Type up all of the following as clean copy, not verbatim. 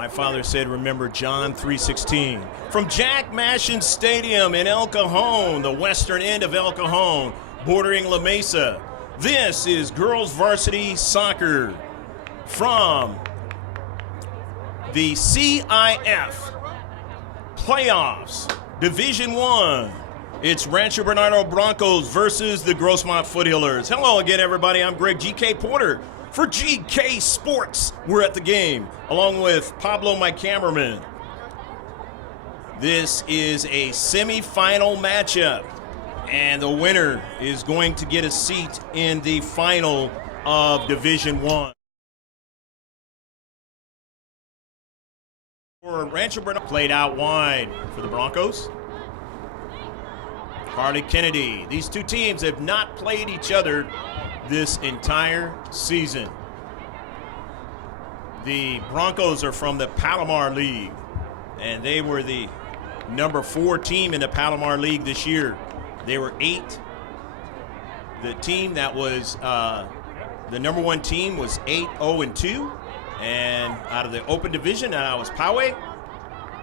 My father said, remember John 3:16. From Jack Mashin Stadium in El Cajon, the western end of El Cajon, bordering La Mesa, this is Girls Varsity Soccer from the C.I.F. Playoffs, Division I. It's Rancho Bernardo Broncos versus the Grossmont Foothillers. Hello again, everybody. I'm Greg G.K. Porter for GK Sports. We're at the game, along with Pablo, my cameraman. This is a semifinal matchup, and the winner is going to get a seat in the final of Division I. For Rancho Bernardo, played out wide for the Broncos. Carly Kennedy. These two teams have not played each other this entire season. The Broncos are from the Palomar League, and they were the number 4 team in the Palomar League this year. They were 8. The team that was the number 1 team was 8-0-2, and out of the open division, that was Poway.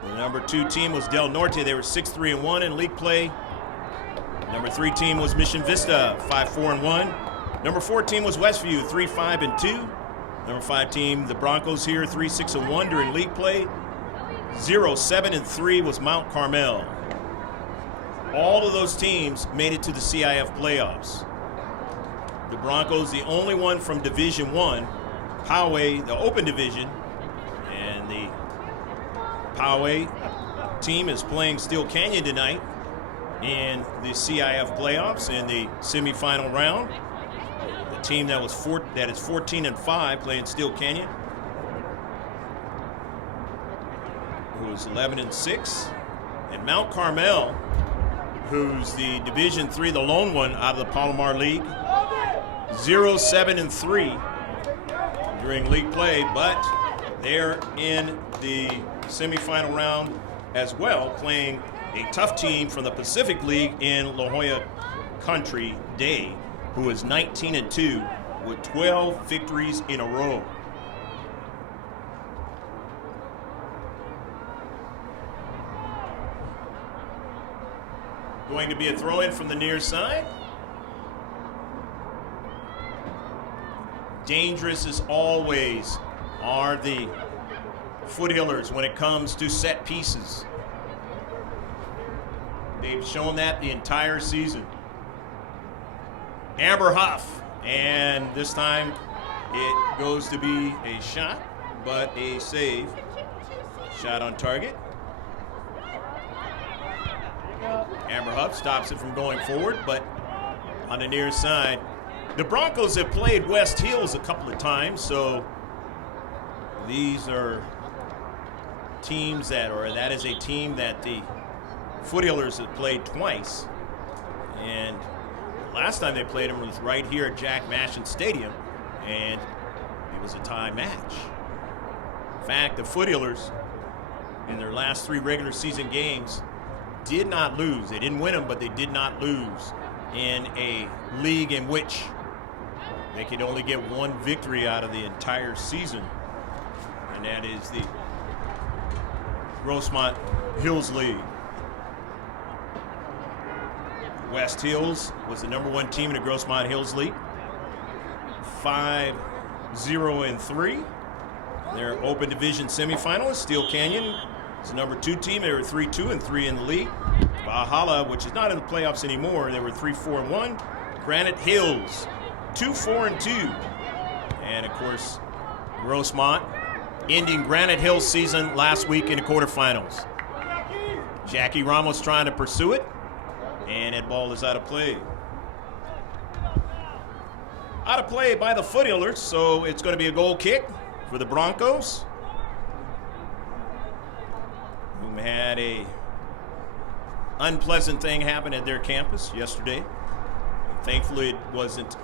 The number 2 team was Del Norte. They were 6-3-1 in league play. Number 3 team was Mission Vista, 5-4-1. Number 4 team was Westview, 3-5-2. Number 5 team, the Broncos here, 3-6-1 during league play. 0-7-3 was Mount Carmel. All of those teams made it to the C.I.F. playoffs. The Broncos, the only one from Division I, Poway, the open division, and the Poway team is playing Steel Canyon tonight in the C.I.F. playoffs in the semifinal round. The team that is 14-5 playing Steel Canyon, who is 11-6, and Mount Carmel, who's the Division III, the lone one out of the Palomar League, 0-7-3 during league play, but they're in the semifinal round as well, playing a tough team from the Pacific League in La Jolla Country Day, who is 19-2 with 12 victories in a row. Going to be a throw-in from the near side. Dangerous as always are the Foothillers when it comes to set pieces. They've shown that the entire season. Amber Huff, and this time it goes to be a shot, but a save. Shot on target. Amber Huff stops it from going forward, but on the near side. The Broncos have played West Hills a couple of times, so these are teams that is a team that the Foothillers have played twice. And last time they played them was right here at Jack Mashin Stadium, and it was a tie match. In fact, the Foothillers, in their last 3 regular season games, did not lose. They didn't win them, but they did not lose in a league in which they could only get 1 victory out of the entire season, and that is the Grossmont Hills League. West Hills was the number 1 team in the Grossmont Hills League, 5-0-3. Their open division semifinalists, Steel Canyon, is the number 2 team. They were 3-2-3 in the league. Valhalla, which is not in the playoffs anymore, they were 3-4-1. Granite Hills, 2-4-2. And of course, Grossmont ending Granite Hills season last week in the quarterfinals. Jackie Ramos trying to pursue it, and that ball is out of play. Out of play by the Foothillers, so it's going to be a goal kick for the Broncos, who had a unpleasant thing happen at their campus yesterday. Thankfully, it wasn't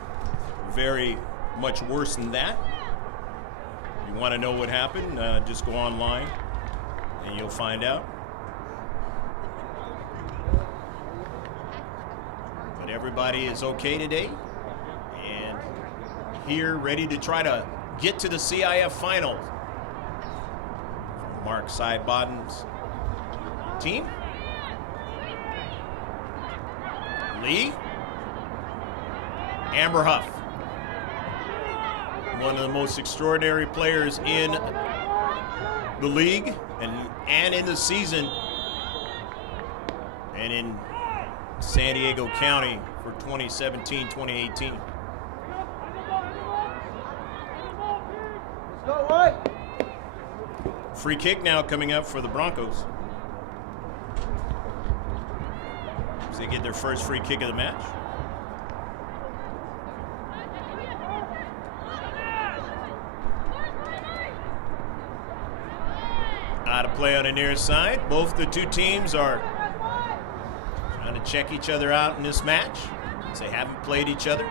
very much worse than that. If you want to know what happened, just go online and you'll find out. But everybody is okay today and here ready to try to get to the C.I.F. finals. Mark Seiboden's team. Lee. Amber Huff. One of the most extraordinary players in the league and in the season and in San Diego County for 2017-2018. Free kick now coming up for the Broncos. As they get their first free kick of the match. Out of play on the near side. Both the two teams are trying to check each other out in this match, since they haven't played each other.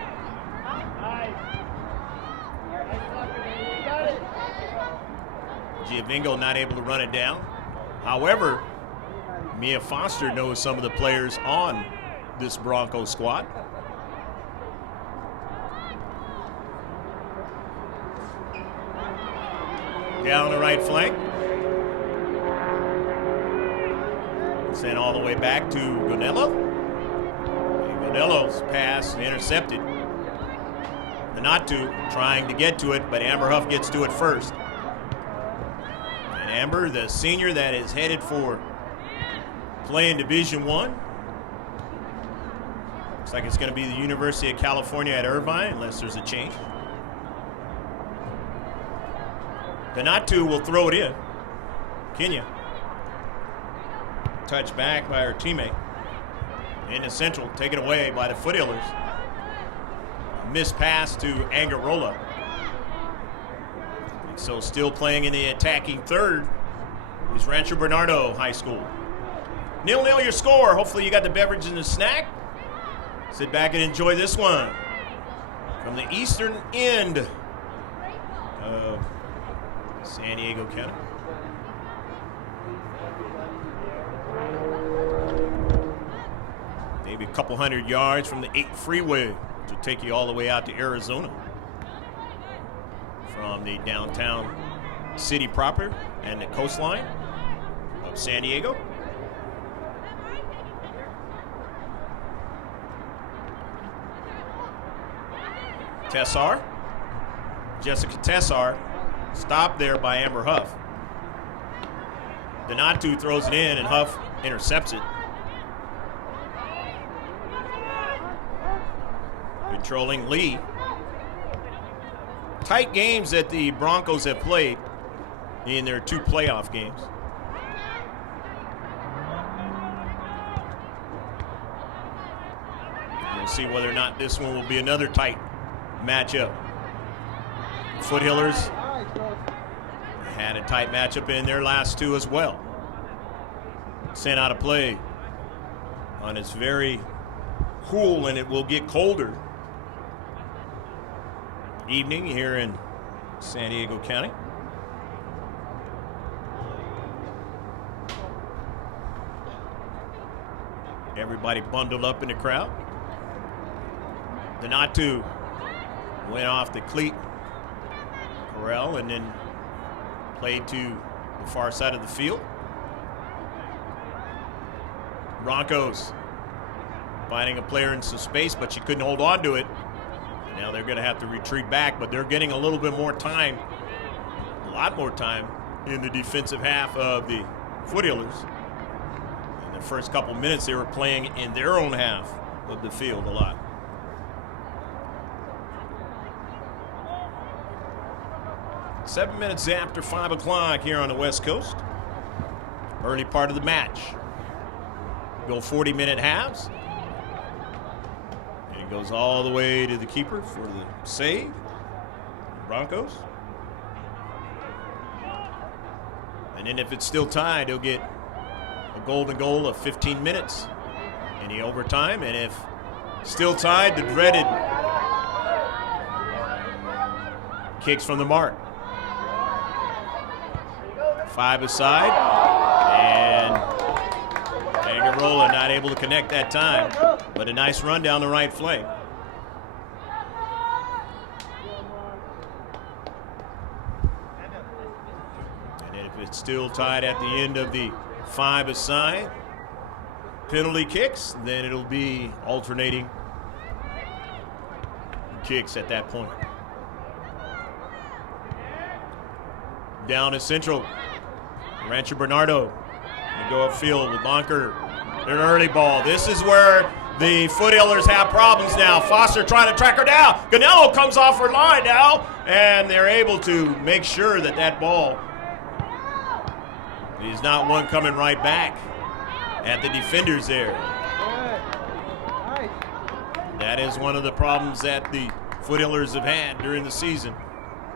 Giovingo not able to run it down. However, Mia Foster knows some of the players on this Bronco squad. Down the right flank. Sent all the way back to Gonello. And Gonello's pass intercepted. Donatu trying to get to it, but Amber Huff gets to it first. And Amber, the senior that is headed for playing Division I. Looks like it's going to be the University of California at Irvine, unless there's a change. Donatu will throw it in. Kenya. Touched back by her teammate. In the central, taken away by the Foothillers. Missed pass to Angarola. And so still playing in the attacking third is Rancho Bernardo High School. 0-0 your score. Hopefully you got the beverage and the snack. Sit back and enjoy this one from the eastern end of San Diego County. Maybe a couple hundred yards from the 8 freeway to take you all the way out to Arizona from the downtown city proper and the coastline of San Diego. Tessar, Jessica Tessar, stopped there by Amber Huff. Donatu throws it in and Huff intercepts it. Controlling Lee. Tight games that the Broncos have played in their 2 playoff games. We'll see whether or not this one will be another tight matchup. Foothillers had a tight matchup in their last 2 as well. Sent out of play on its very cool, and it will get colder evening here in San Diego County. Everybody bundled up in the crowd. Donatu went off the cleat corral and then played to the far side of the field. Broncos finding a player in some space, but she couldn't hold on to it. Now they're going to have to retreat back, but they're getting a little bit more time, a lot more time in the defensive half of the Foothillers. In the first couple minutes, they were playing in their own half of the field a lot. Seven minutes after 5 o'clock here on the West Coast. Early part of the match. Go 40-minute halves. And it goes all the way to the keeper for the save. Broncos. And then if it's still tied, he'll get a golden goal of 15 minutes in the overtime. And if still tied, the dreaded kicks from the mark. 5 aside, and Angarola not able to connect that time, but a nice run down the right flank. And if It's still tied at the end of the 5-a-side. Penalty kicks, then it'll be alternating kicks at that point. Down to Central. Rancho Bernardo. They go upfield with Bonker. An early ball. This is where the Foothillers have problems now. Foster trying to track her down. Ganello comes off her line now, and they're able to make sure that that ball is not one coming right back at the defenders there. That is one of the problems that the Foothillers have had during the season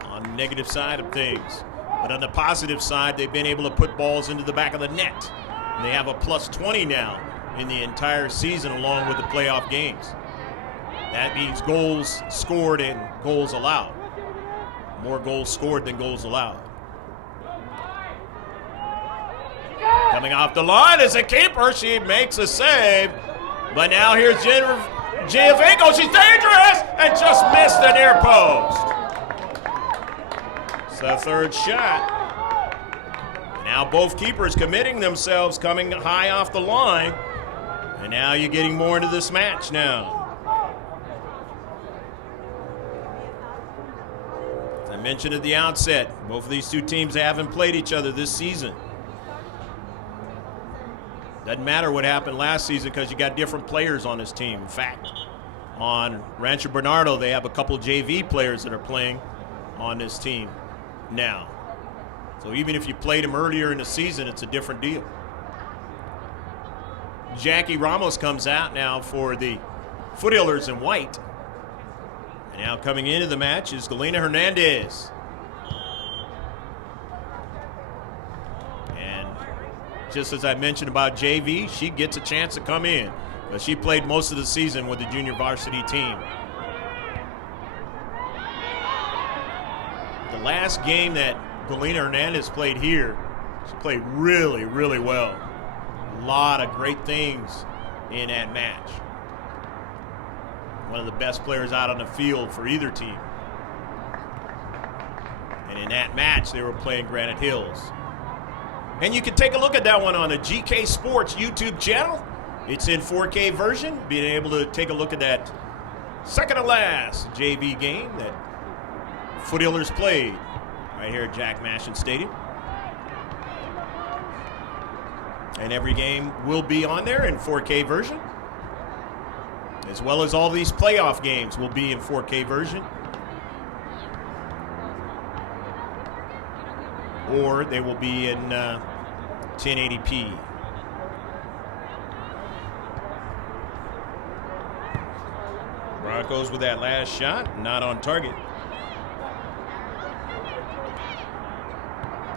on the negative side of things. But on the positive side, they've been able to put balls into the back of the net. And they have a plus 20 now in the entire season along with the playoff games. That means goals scored and goals allowed. More goals scored than goals allowed. Coming off the line is a keeper. She makes a save. But now here's Giovinco. She's dangerous and just missed the near post. It's the third shot. Now both keepers committing themselves, coming high off the line. And now you're getting more into this match now. As I mentioned at the outset, both of these two teams haven't played each other this season. Doesn't matter what happened last season because you got different players on this team. In fact, on Rancho Bernardo, they have a couple JV players that are playing on this team now. So even if you played them earlier in the season, it's a different deal. Jackie Ramos comes out now for the Foothillers in white. And now coming into the match is Galena Hernandez. And just as I mentioned about JV, she gets a chance to come in. But she played most of the season with the junior varsity team. The last game that Galena Hernandez played here, she played really, really well. A lot of great things in that match. One of the best players out on the field for either team. And in that match, they were playing Granite Hills. And you can take a look at that one on the GK Sports YouTube channel. It's in 4K version. Being able to take a look at that second to last JV game that Foothillers played right here at Jack Mashin Stadium. And every game will be on there in 4K version, as well as all these playoff games will be in 4K version. Or they will be in 1080p. Broncos with that last shot, not on target.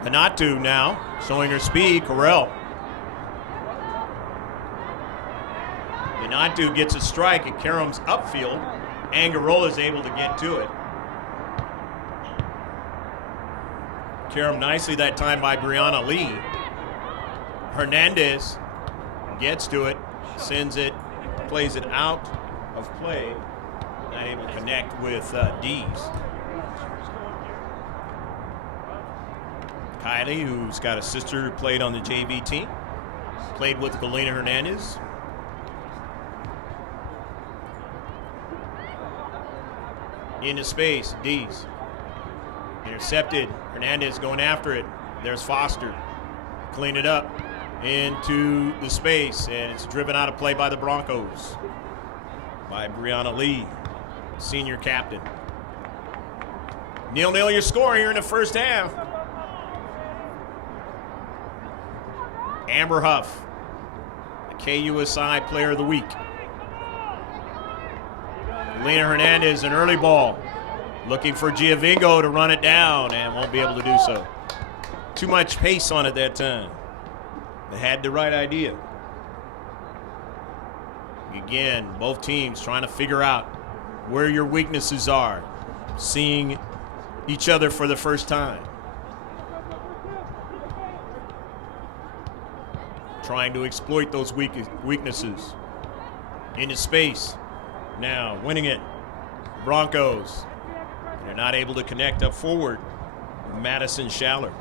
Hanatu now showing her speed. Correll. Hanatu gets a strike at Karem's upfield. Angarola is able to get to it. Karem nicely that time by Brianna Lee. Hernandez gets to it, sends it, plays it out of play. Not able to connect with Dees. Kylie, who's got a sister who played on the JV team, played with Galena Hernandez. Into space, Dees. Intercepted, Hernandez going after it. There's Foster. Clean it up into the space, and it's driven out of play by the Broncos. By Brianna Lee, senior captain. 0-0 your score here in the first half. Amber Huff, the KUSI Player of the Week. Galena Hernandez, an early ball. Looking for Giovinco to run it down and won't be able to do so. Too much pace on it that time. They had the right idea. Again, both teams trying to figure out where your weaknesses are. Seeing each other for the first time. Trying to exploit those weaknesses. Into space. Now winning it. Broncos. They're not able to connect up forward. Madison Schaller.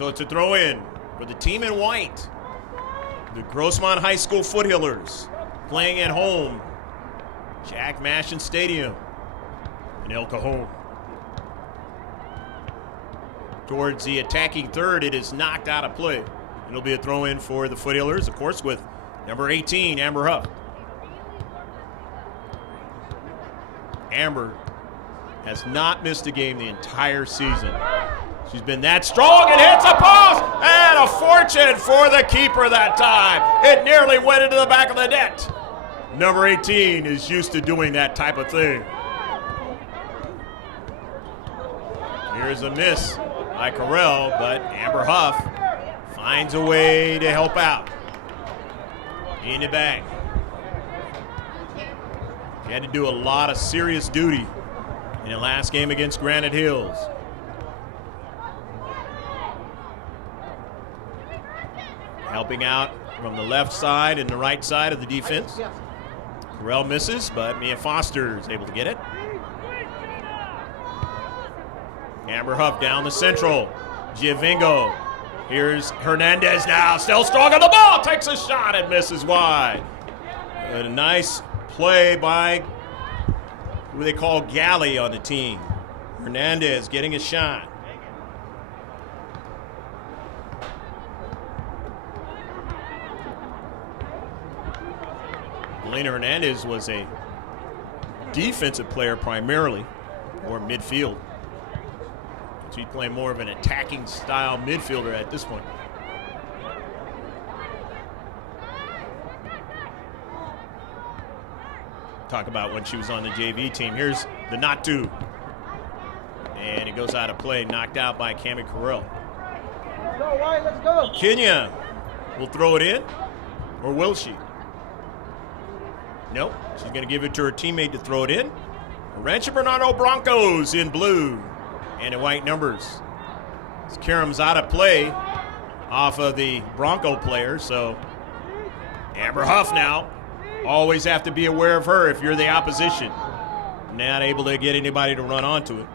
So it's a throw in for the team in white. The Grossmont High School Foothillers playing at home. Jack Mashin Stadium in El Cajon. Towards the attacking third, it is knocked out of play. It'll be a throw in for the Foothillers, of course, with number 18, Amber Huff. Amber has not missed a game the entire season. She's been that strong and hits a post, and a fortune for the keeper that time. It nearly went into the back of the net. Number 18 is used to doing that type of thing. Here's a miss by Carell, but Amber Huff finds a way to help out. In the back. She had to do a lot of serious duty in the last game against Granite Hills. Helping out from the left side and the right side of the defense. Carell misses, but Mia Foster is able to get it. Amber Huff down the central. Giovingo. Here's Hernandez now, still strong on the ball, takes a shot and misses wide. A nice play by who they call Galley on the team. Hernandez getting a shot. Elena Hernandez was a defensive player primarily, or midfield. She's playing more of an attacking style midfielder at this point. Talk about when she was on the JV team. Here's the not to. And it goes out of play, knocked out by Cami Carell. Let's go, Ryan, let's go. Kenya will throw it in, or will she? Nope, she's going to give it to her teammate to throw it in. Rancho Bernardo Broncos in blue and in white numbers. Karam's out of play off of the Bronco player, so Amber Huff now. Always have to be aware of her if you're the opposition. Not able to get anybody to run onto it.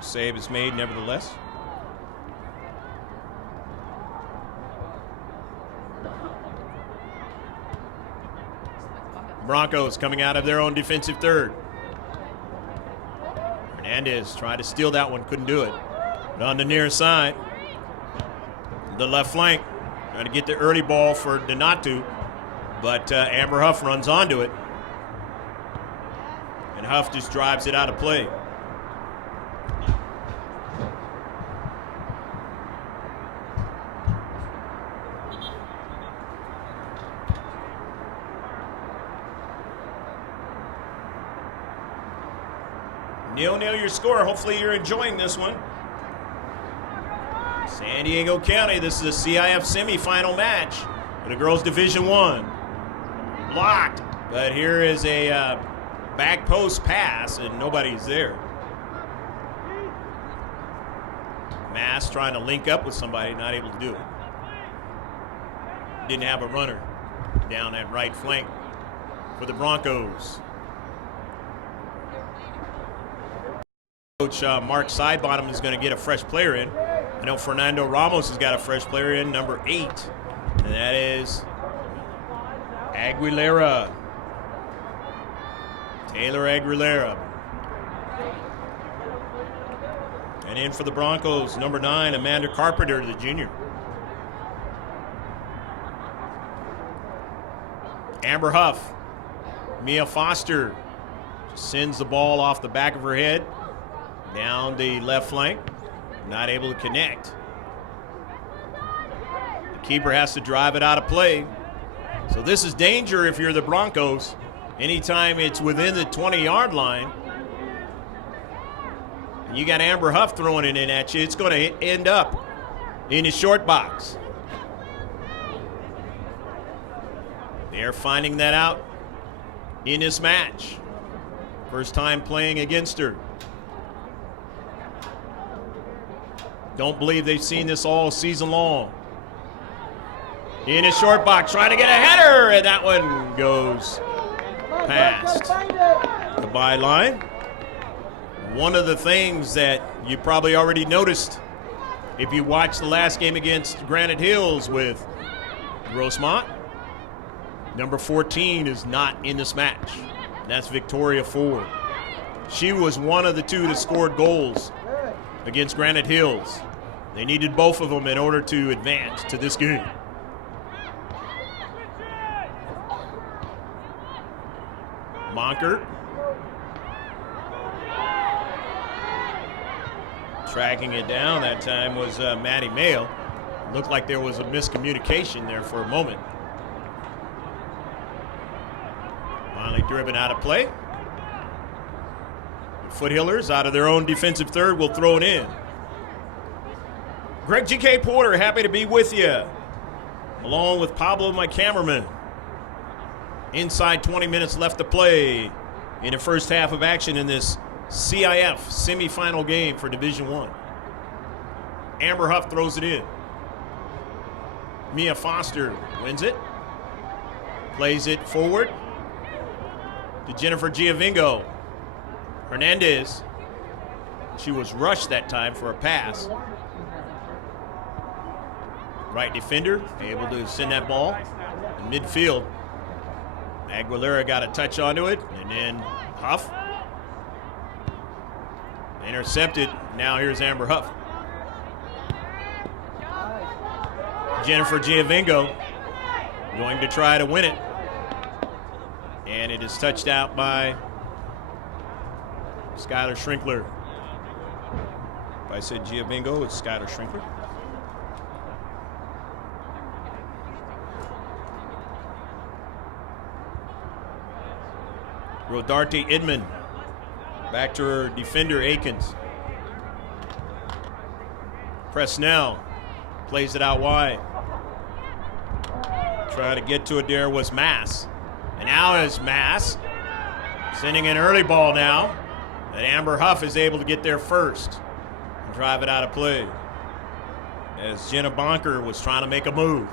Save is made nevertheless. Broncos coming out of their own defensive third. Hernandez tried to steal that one, couldn't do it. But on the near side, the left flank, trying to get the early ball for Donatu, but Amber Huff runs onto it. And Huff just drives it out of play. Nil-nil your score. Hopefully you're enjoying this one. San Diego County, this is a C.I.F. semifinal match in the girls Division I. Blocked, but here is a back post pass and nobody's there. Mass trying to link up with somebody, not able to do it. Didn't have a runner down that right flank for the Broncos. Coach Mark Sidebottom is going to get a fresh player in. I know Fernando Ramos has got a fresh player in, number 8. And that is Aguilera. Taylor Aguilera. And in for the Broncos, number 9, Amanda Carpenter, the junior. Amber Huff. Mia Foster just sends the ball off the back of her head. Down the left flank, not able to connect. The keeper has to drive it out of play. So this is danger if you're the Broncos. Anytime it's within the 20-yard line, and you got Amber Huff throwing it in at you, it's going to end up in the short box. They're finding that out in this match. First time playing against her. Don't believe they've seen this all season long. In a short box, trying to get a header, and that one goes past the byline. One of the things that you probably already noticed If you watched the last game against Granite Hills with Grossmont, number 14 is not in this match. That's Victoria Ford. She was one of the two that scored goals against Granite Hills. They needed both of them in order to advance to this game. Monkert. Tracking it down that time was Maddie Mayo. Looked like there was a miscommunication there for a moment. Finally driven out of play. The Foothillers out of their own defensive third will throw it in. Greg G.K. Porter, happy to be with you, along with Pablo, my cameraman. Inside 20 minutes left to play in the first half of action in this C.I.F. semifinal game for Division I. Amber Huff throws it in. Mia Foster wins it. Plays it forward to Jennifer Giovingo. Hernandez. She was rushed that time for a pass. Right defender, able to send that ball in midfield. Aguilera got a touch onto it, and then Huff. Intercepted. Now here's Amber Huff. Jennifer Giovingo going to try to win it. And it is touched out by Skylar Schrinkler. If I said Giovingo, it's Skylar Schrinkler. Rodarte Idman. Back to her defender, Akins. Presnell plays it out wide. Trying to get to it there was Mass. And now is Mass sending an early ball now. And Amber Huff is able to get there first and drive it out of play. As Jenna Bonker was trying to make a move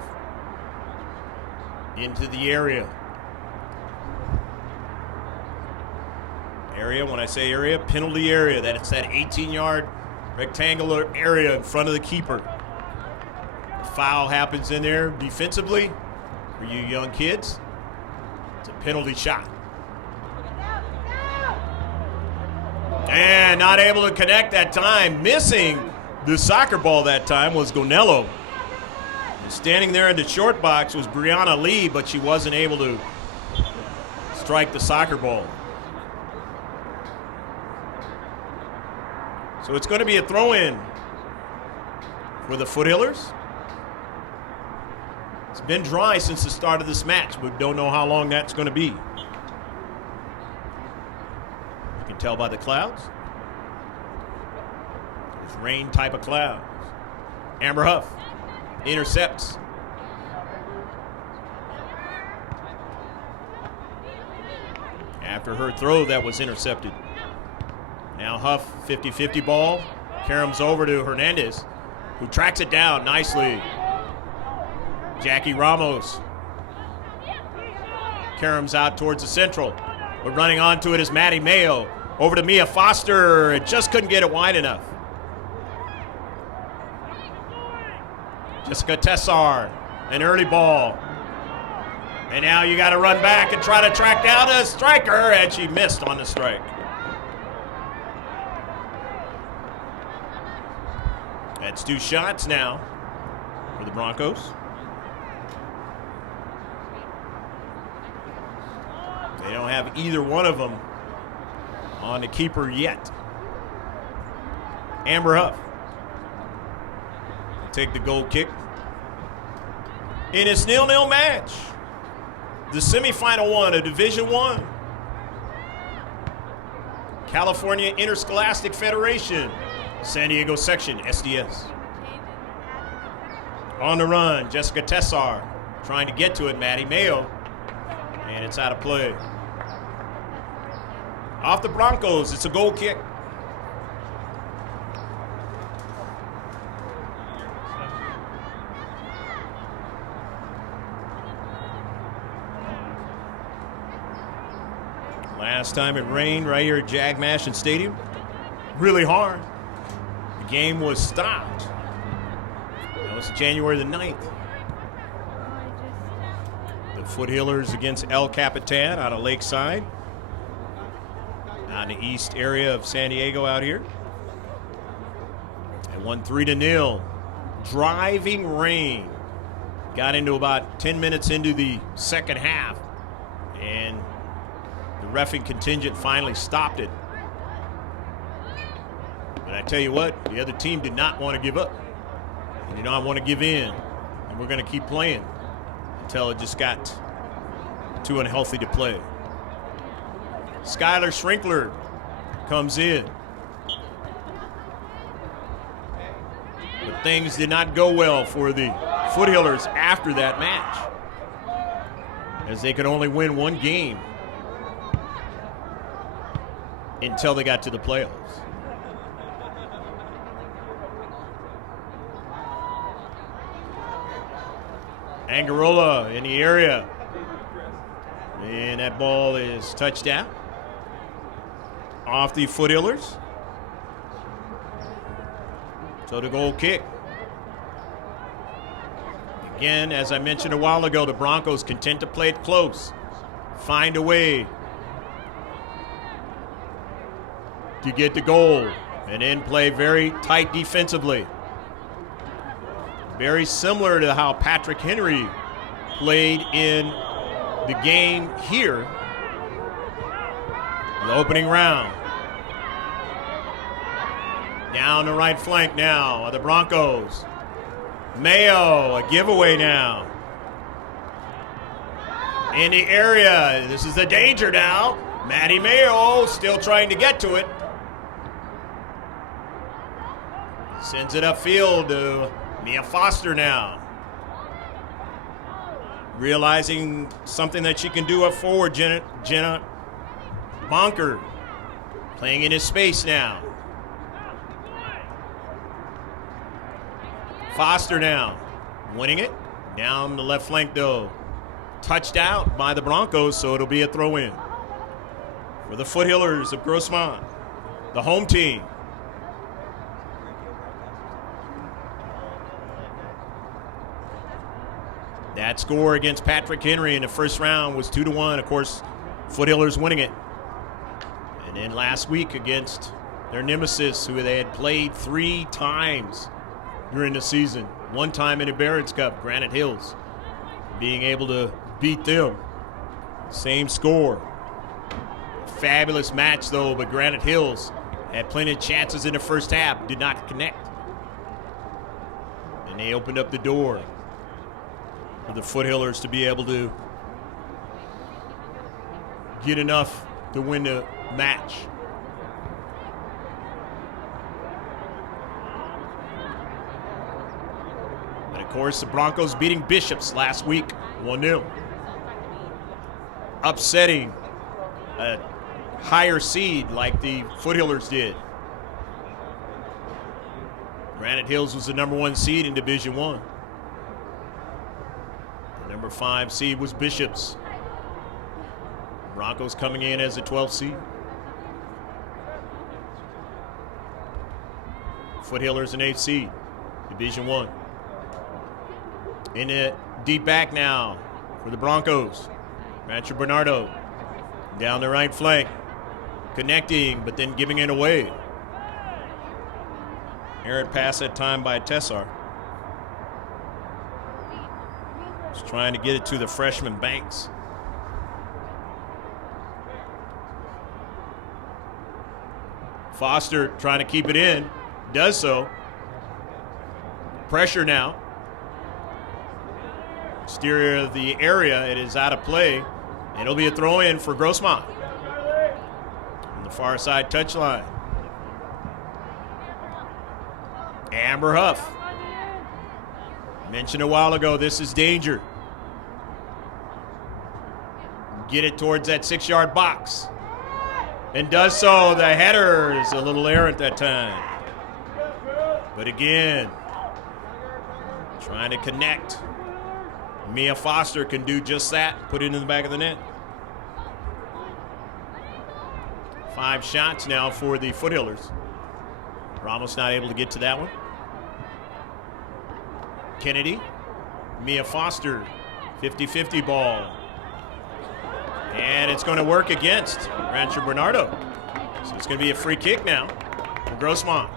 into the area. When I say area, penalty area. That it's that 18-yard rectangular area in front of the keeper. The foul happens in there defensively for you young kids. It's a penalty shot. And not able to connect that time. Missing the soccer ball that time was Gonello. And standing there in the short box was Brianna Lee, but she wasn't able to strike the soccer ball. So it's going to be a throw-in for the Foothillers. It's been dry since the start of this match. We don't know how long that's going to be. You can tell by the clouds. There's rain type of clouds. Amber Huff intercepts. After her throw, that was intercepted. Now Huff, 50-50 ball. Karams over to Hernandez, who tracks it down nicely. Jackie Ramos. Karams out towards the central. But running onto it is Maddie Mayo. Over to Mia Foster. It just couldn't get it wide enough. Jessica Tessar, an early ball. And now you got to run back and try to track down a striker, and she missed on the strike. That's two shots now for the Broncos. They don't have either one of them on the keeper yet. Amber Huff take the goal kick. In its 0-0 match, the semifinal one of Division I. California Interscholastic Federation, San Diego section, SDS. On the run, Jessica Tessar trying to get to it, Maddie Mayo, and it's out of play. Off the Broncos, it's a goal kick. Last time it rained right here at Jag Mashin Stadium, really hard. The game was stopped was January the 9th. The Foothillers against El Capitan out of Lakeside. Out in the east area of San Diego out here. They won 3-0. Driving rain. Got into about 10 minutes into the second half. And the reffing contingent finally stopped it. But I tell you what, the other team did not want to give up. They did not want to give in. And we're going to keep playing until it just got too unhealthy to play. Skylar Schrinkler comes in. But things did not go well for the Foothillers after that match, as they could only win one game until they got to the playoffs. Angarola in the area. And that ball is touchdown off the Foothillers. So the goal kick. Again, as I mentioned a while ago, the Broncos content to play it close. Find a way to get the goal and then play very tight defensively. Very similar to how Patrick Henry played in the game here, the opening round. Down the right flank now of the Broncos. Mayo, a giveaway now. In the area, this is the danger now. Matty Mayo still trying to get to it. Sends it upfield to Mia Foster now. Realizing something that she can do up forward, Jenna Bonker playing in his space now. Foster now, winning it. Down the left flank though. Touched out by the Broncos, so it'll be a throw-in for the Foothillers of Grossmont, the home team. That score against Patrick Henry in the first round was 2-1. Of course, Foothillers winning it. And then last week against their nemesis, who they had played 3 times during the season. One time in the Barrett's Cup, Granite Hills, being able to beat them. Same score. Fabulous match though, but Granite Hills had plenty of chances in the first half, did not connect. And they opened up the door for the Foothillers to be able to get enough to win the match. And of course, the Broncos beating Bishops last week, 1-0. Upsetting a higher seed like the Foothillers did. Granite Hills was the #1 seed in Division I. The #5 seed was Bishops. Broncos coming in as a 12th seed. Foothillers an 8th seed, Division I. In the deep back now for the Broncos. Rancho Bernardo down the right flank, connecting, but then giving it away. Errant pass that time by Tessar. Just trying to get it to the freshman Banks. Foster trying to keep it in, does so. Pressure now. Exterior of the area, it is out of play, and it'll be a throw-in for Grossmont on the far side touchline. Amber Huff. Mentioned a while ago, this is danger. Get it towards that 6-yard box. And does so. The header is a little errant that time. But again, trying to connect. Mia Foster can do just that. Put it in the back of the net. 5 shots now for the Foothillers. Ramos not able to get to that one. Kennedy. Mia Foster, 50-50 ball. And it's going to work against Rancho Bernardo. So it's going to be a free kick now for Grossmont.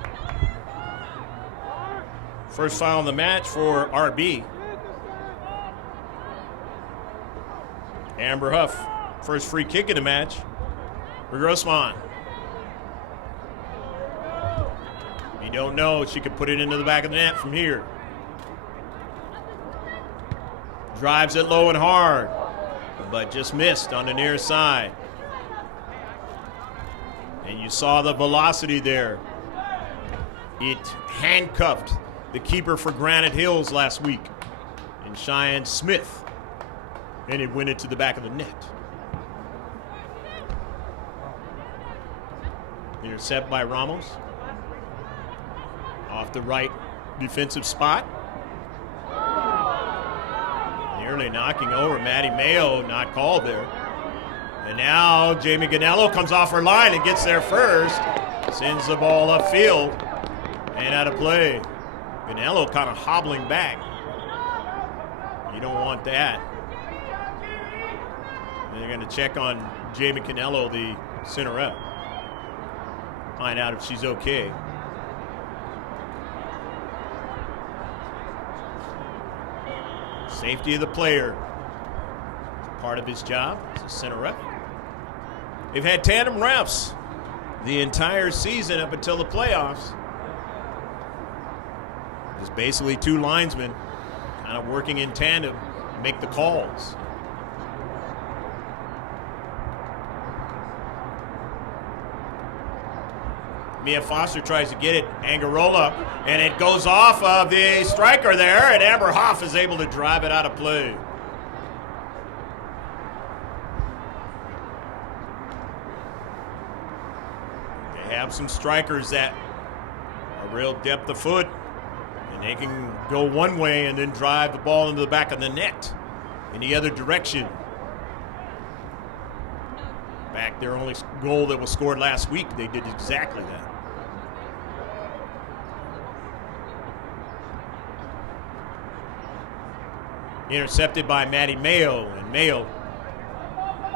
First foul in the match for RB. Amber Huff, first free kick in the match for Grossmont. You don't know, she could put it into the back of the net from here. Drives it low and hard, but just missed on the near side. And you saw the velocity there. It handcuffed the keeper for Granite Hills last week in Cheyenne Smith, and it went into the back of the net. Intercept by Ramos. Off the right defensive spot. Nearly knocking over Maddie Mayo, not called there. And now Jamie Ganello comes off her line and gets there first. Sends the ball upfield and out of play. Ganello kind of hobbling back. You don't want that. And they're going to check on Jamie Ganello, the center rep. Find out if she's okay. Safety of the player. Part of his job as a center rep. They've had tandem refs the entire season up until the playoffs. Just basically two linesmen kind of working in tandem, make the calls. Mia Foster tries to get it, Angarola, and it goes off of the striker there, and Amber Hoff is able to drive it out of play. They have some strikers that are real depth of foot, and they can go one way and then drive the ball into the back of the net in the other direction. In fact, their only goal that was scored last week, they did exactly that. Intercepted by Maddie Mayo, and Mayo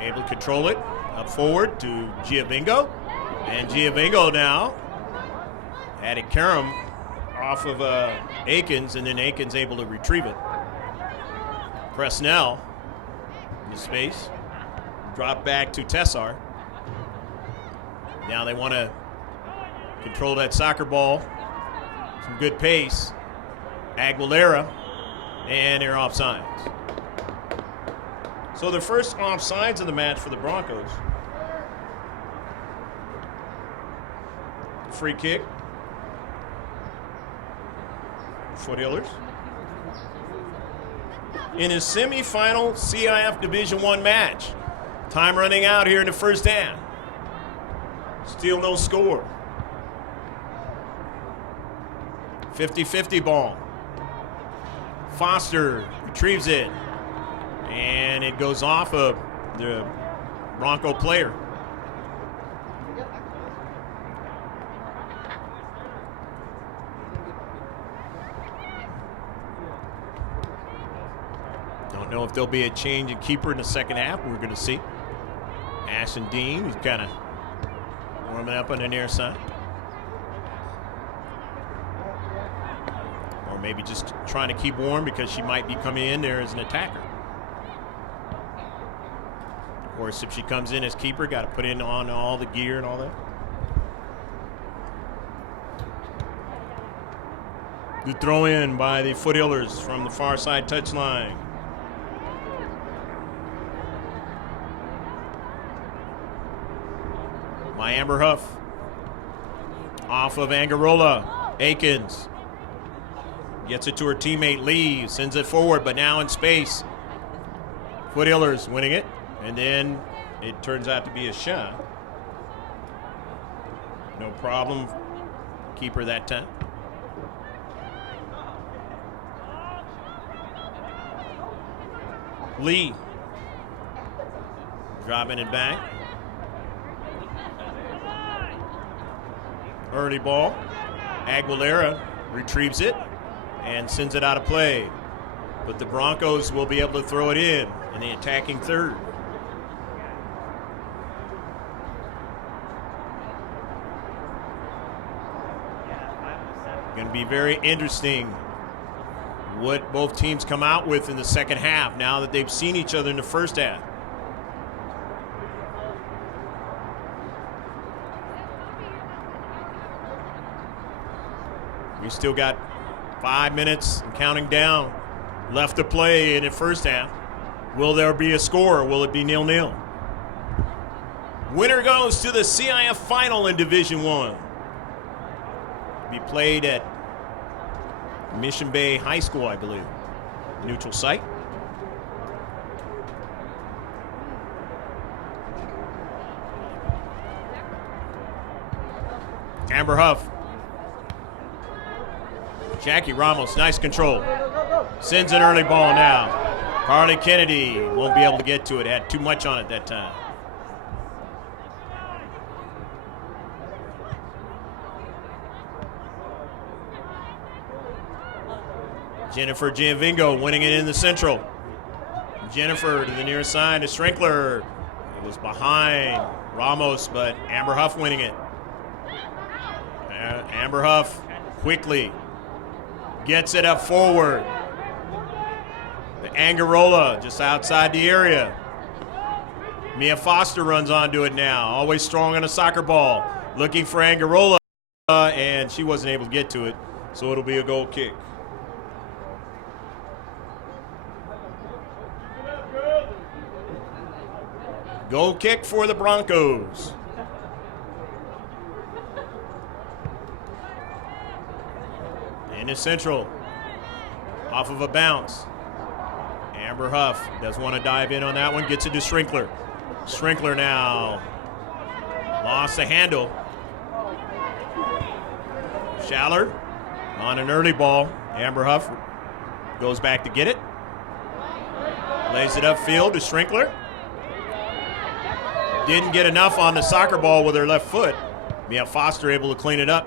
able to control it up forward to Giovingo, and Giovingo now added Karam off of Akins, and then Akins able to retrieve it. Presnell in the space, drop back to Tessar. Now they want to control that soccer ball, some good pace. Aguilera. And they're offsides. So the first offsides of the match for the Broncos. Free kick. Foothillers. In his semifinal C.I.F. Division I match. Time running out here in the first half. Still no score. 50-50 ball. Foster retrieves it, and it goes off of the Bronco player. Don't know if there'll be a change in keeper in the second half. We're going to see. Ashton Dean, who's kind of warming up on the near side. Maybe just trying to keep warm because she might be coming in there as an attacker. Of course, if she comes in as keeper, got to put in on all the gear and all that. The throw in by the Foothillers from the far side touchline. By Amber Huff. Off of Angarola. Akins. Gets it to her teammate Lee, sends it forward, but now in space. Foothillers winning it, and then it turns out to be a shot. No problem. Keeper that time. Lee. Dropping it back. Early ball. Aguilera retrieves it. and sends it out of play. But the Broncos will be able to throw it in the attacking third. Going to be very interesting what both teams come out with in the second half now that they've seen each other in the first half. We still got 5 minutes and counting down left to play in the first half. Will there be a score? Will it be 0-0? Winner goes to the C.I.F. final in Division I. Be played at Mission Bay High School, I believe. Neutral site. Amber Huff. Jackie Ramos, nice control. Sends an early ball now. Carly Kennedy won't be able to get to it. Had too much on it that time. Jennifer Gianvingo winning it in the central. Jennifer to the near side to Strinkler. It was behind Ramos, but Amber Huff winning it. Amber Huff quickly gets it up forward. The Angarola just outside the area. Mia Foster runs onto it now. Always strong on a soccer ball. Looking for Angarola, and she wasn't able to get to it, so it'll be a goal kick. Goal kick for the Broncos. In the central. Off of a bounce. Amber Huff does want to dive in on that one. Gets it to Strinkler. Strinkler now. Lost the handle. Schaller on an early ball. Amber Huff goes back to get it. Lays it upfield to Strinkler. Didn't get enough on the soccer ball with her left foot. Mia Foster able to clean it up.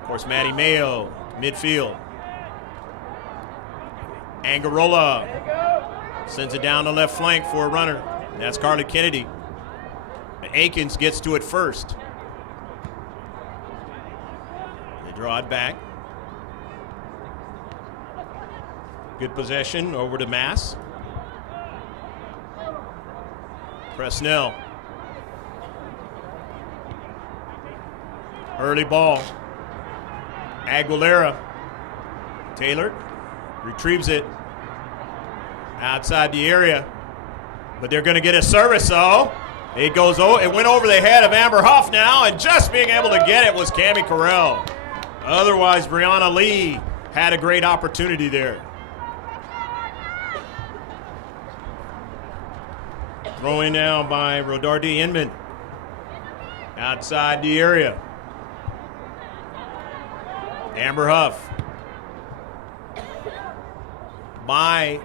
Of course, Maddie Mayo, midfield. Angarola sends it down the left flank for a runner. And that's Carly Kennedy. Akins gets to it first. They draw it back. Good possession over to Mass. Presnell. Early ball. Aguilera. Taylor retrieves it outside the area. But they're going to get a service, though. It went over the head of Amber Huff now, and just being able to get it was Cammie Carell. Otherwise, Brianna Lee had a great opportunity there. Throwing down by Rodardi Inman. Outside the area. Amber Huff. By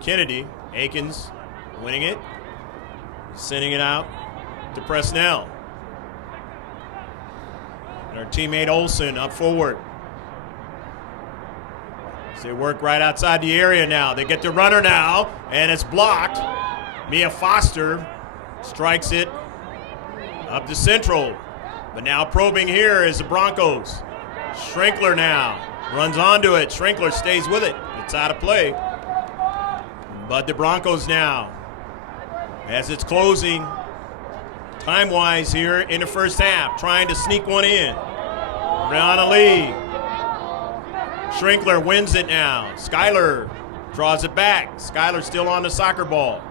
Kennedy. Akins winning it. Sending it out to Presnell. And our teammate Olsen up forward. So they work right outside the area now. They get the runner now, and it's blocked. Mia Foster strikes it up to central. But now probing here is the Broncos. Strinkler now runs onto it. Strinkler stays with it. It's out of play. But the Broncos now, as it's closing time-wise here in the first half, trying to sneak one in. Brianna Lee. Strinkler wins it now. Skyler draws it back. Skyler still on the soccer ball.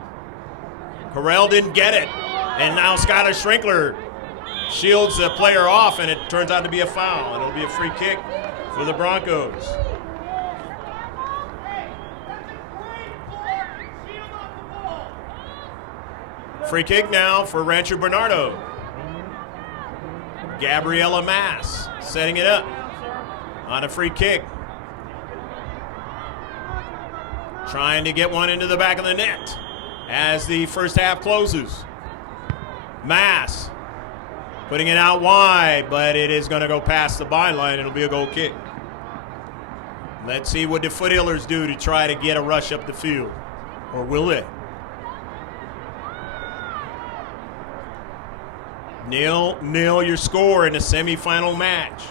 Carell didn't get it. And now Skyler Strinkler shields the player off, and it turns out to be a foul. It'll be a free kick for the Broncos. Free kick now for Rancho Bernardo. Gabriella Mass setting it up on a free kick. Trying to get one into the back of the net as the first half closes. Mass putting it out wide, but it is going to go past the byline. It'll be a goal kick. Let's see what the Foothillers do to try to get a rush up the field. Or will they? 0-0 your score in the semifinal match.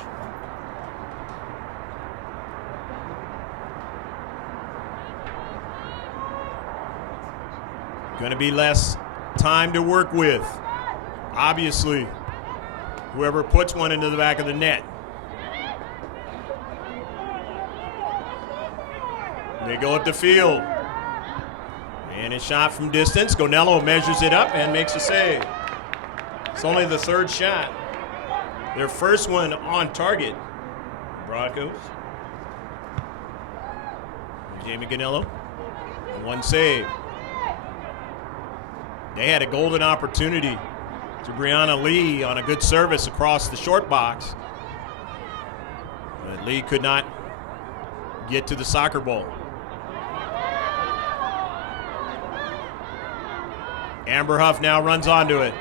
Going to be less time to work with. Obviously, whoever puts one into the back of the net. They go up the field. And a shot from distance. Gonello measures it up and makes a save. It's only the third shot. Their first one on target. Broncos. Jamie Gonello. One save. They had a golden opportunity to Brianna Lee on a good service across the short box. But Lee could not get to the soccer ball. Amber Huff now runs onto it.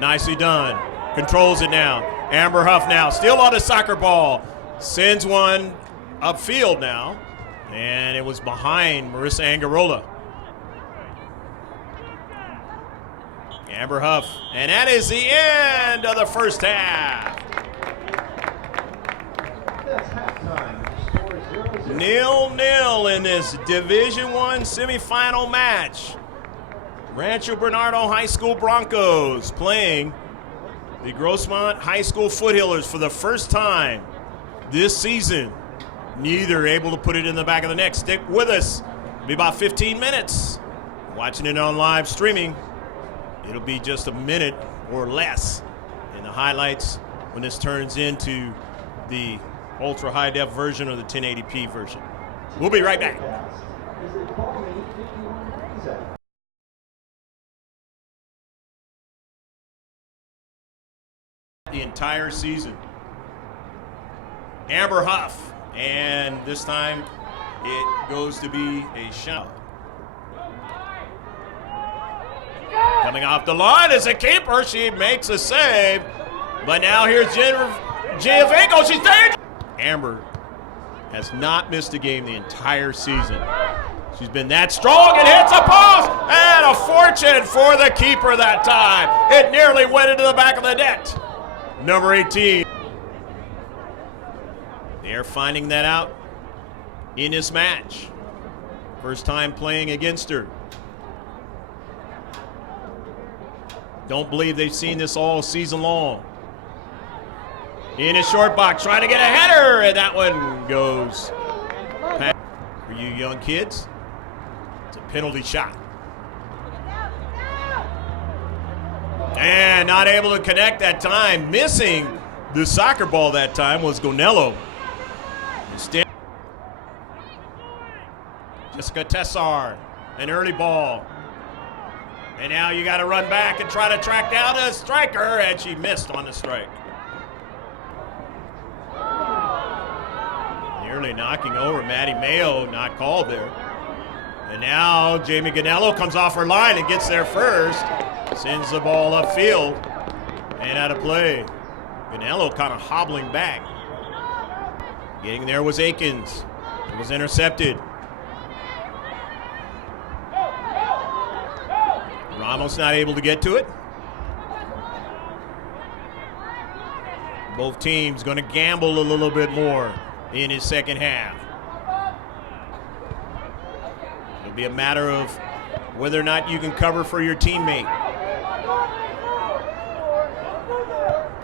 Nicely done. Controls it now. Amber Huff now still on the soccer ball. Sends one upfield now. And it was behind Marissa Angarola. Amber Huff. And that is the end of the first half. 0-0 in this Division I semifinal match. Rancho Bernardo High School Broncos playing the Grossmont High School Foothillers for the first time this season. Neither able to put it in the back of the net. Stick with us. It'll be about 15 minutes. Watching it on live streaming, it'll be just a minute or less in the highlights when this turns into the ultra high def version or the 1080p version. We'll be right back. The entire season. Amber Huff, and this time it goes to be a shot. Coming off the line as a keeper, she makes a save, but now here's Giovanco, she's there. Amber has not missed a game the entire season. She's been that strong and hits a post, and a fortune for the keeper that time. It nearly went into the back of the net. Number 18. They're finding that out in this match. First time playing against her. Don't believe they've seen this all season long. In a short box, trying to get a header, and that one goes past. For you young kids, it's a penalty shot. And not able to connect that time. Missing the soccer ball that time was Gonello. Instead, Jessica Tessar, an early ball. And now you got to run back and try to track down a striker, and she missed on the strike. Nearly knocking over Maddie Mayo, not called there. And now Jamie Gonello comes off her line and gets there first. Sends the ball upfield and out of play. Gonello kind of hobbling back. Getting there was Akins. It was intercepted. Ramos not able to get to it. Both teams going to gamble a little bit more in his second half. It'll be a matter of whether or not you can cover for your teammate.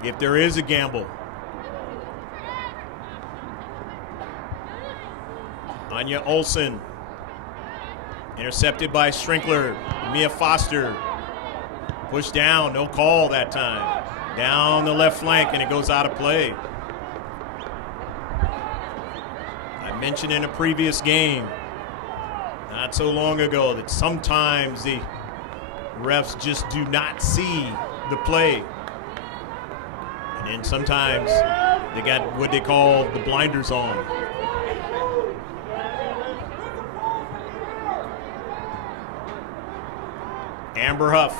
If there is a gamble. Anya Olsen. Intercepted by Strinkler. Mia Foster. Pushed down, no call that time. Down the left flank, and it goes out of play. I mentioned in a previous game, not so long ago, that sometimes the refs just do not see the play. And then sometimes they got what they call the blinders on. Amber Huff,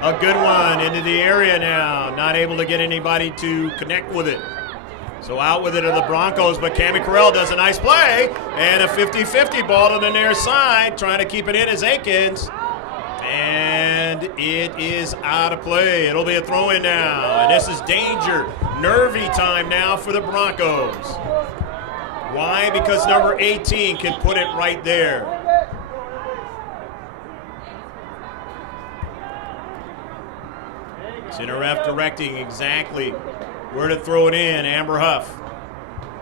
a good one into the area now. Not able to get anybody to connect with it. So out with it are the Broncos, but Cammie Carell does a nice play. And a 50-50 ball to the near side. Trying to keep it in is Akins. And it is out of play. It'll be a throw-in now. And this is danger. Nervy time now for the Broncos. Why? Because number 18 can put it right there. Center ref directing exactly where to throw it in. Amber Huff.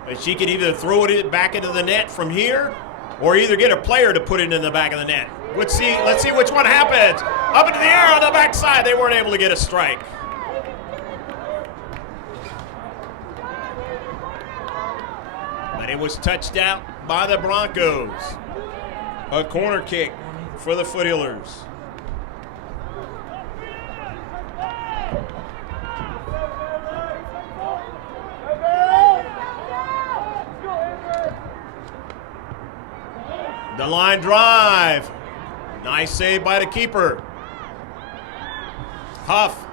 But she can either throw it back into the net from here or either get a player to put it in the back of the net. Let's see which one happens. Up into the air on the backside. They weren't able to get a strike. But it was touched out by the Broncos. A corner kick for the Foothillers. The line drive. Nice save by the keeper. Huff.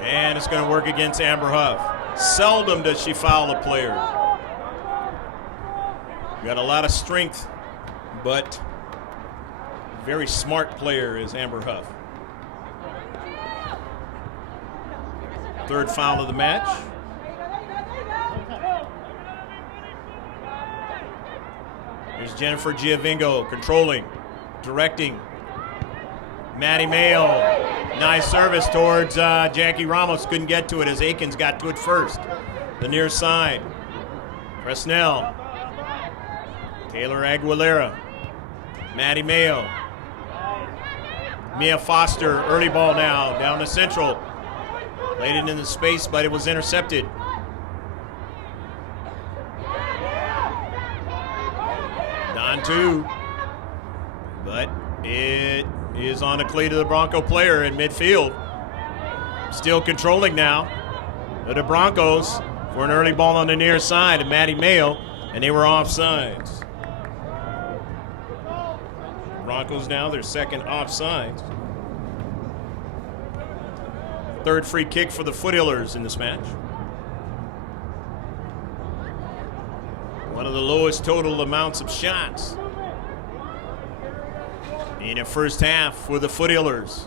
And it's going to work against Amber Huff. Seldom does she foul a player. Got a lot of strength, but very smart player is Amber Huff. Third foul of the match. Here's Jennifer Giovingo controlling, directing. Maddie Mayo, nice service towards Jackie Ramos. Couldn't get to it as Akins got to it first. The near side. Presnell. Taylor Aguilera. Maddie Mayo. Mia Foster, early ball now, down to Central. Played it in the space, but it was intercepted. Don 2. But it is on the cleat of the Bronco player in midfield. Still controlling now. The Broncos for an early ball on the near side of Maddie Mayo, and they were offsides. Broncos now their second offsides. Third free kick for the Foothillers in this match. One of the lowest total amounts of shots in the first half for the Foothillers.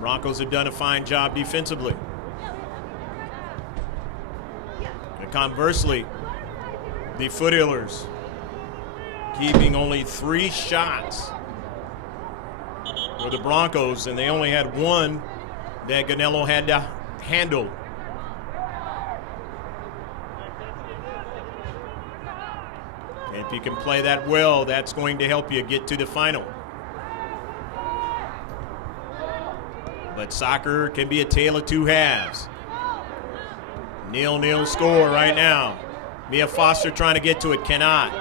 Broncos have done a fine job defensively. And conversely, the Foothillers keeping only 3 shots for the Broncos, and they only had one that Ganello had to handle. And if you can play that well, that's going to help you get to the final. But soccer can be a tale of two halves. 0-0 score right now. Mia Foster trying to get to it, cannot.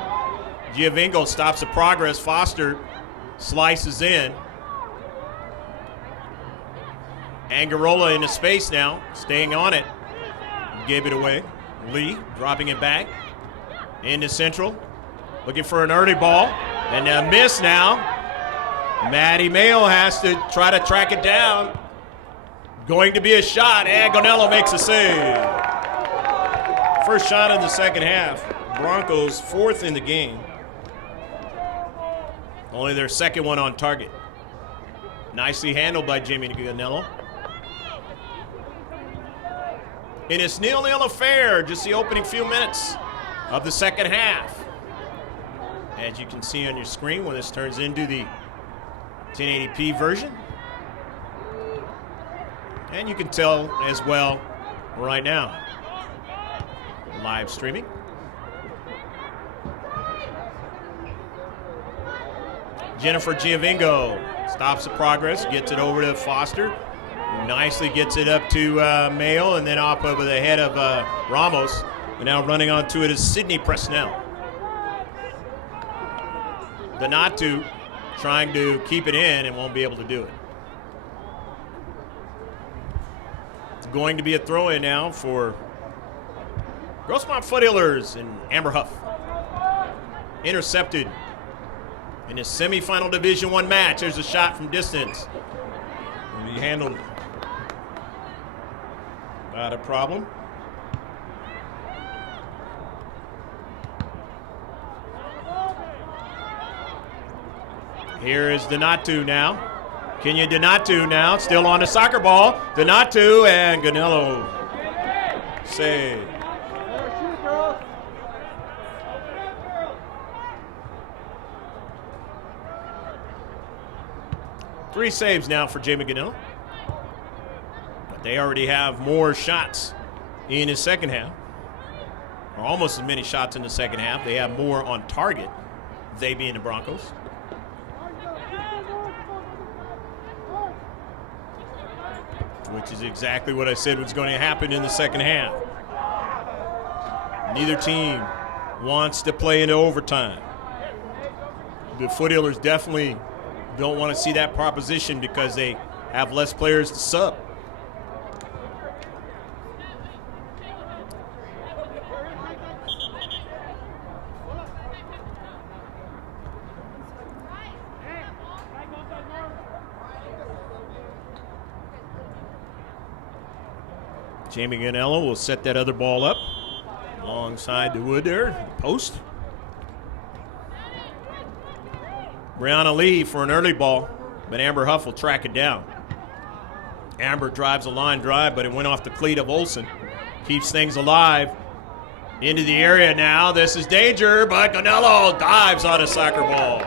Giovingo stops the progress. Foster slices in. Angarola into space now, staying on it. Gave it away. Lee dropping it back into Central. Looking for an early ball. And a miss now. Maddie Mayo has to try to track it down. Going to be a shot, and Gonello makes a save. First shot in the second half. Broncos 4th in the game. Only their second one on target. Nicely handled by Jamie Gonello. And it's 0-0 affair, just the opening few minutes of the second half. As you can see on your screen when this turns into the 1080p version. And you can tell as well right now. Live streaming. Jennifer Giovingo stops the progress, gets it over to Foster. Nicely gets it up to Mayo and then up over the head of Ramos. And now running onto it is Sydney Presnell. The not to trying to keep it in and won't be able to do it. It's going to be a throw-in now for Grossmont Foothillers and Amber Huff. Intercepted in his semifinal Division I match. There's a shot from distance. And he handled not a problem. Here is Donatu now. Kenya Donatu now, still on the soccer ball. Donatu and Ganello save. Three saves now for Jamie Ganello. But they already have more shots in the second half. Or almost as many shots in the second half. They have more on target, they being the Broncos. Which is exactly what I said was going to happen in the second half. Neither team wants to play into overtime. The Foothillers definitely don't want to see that proposition because they have less players to sub. Jamie Ganello will set that other ball up alongside the wood there, the post. Brianna Lee for an early ball, but Amber Huff will track it down. Amber drives a line drive, but it went off the cleat of Olsen. Keeps things alive. Into the area now. This is danger, but Ganello dives on a soccer ball.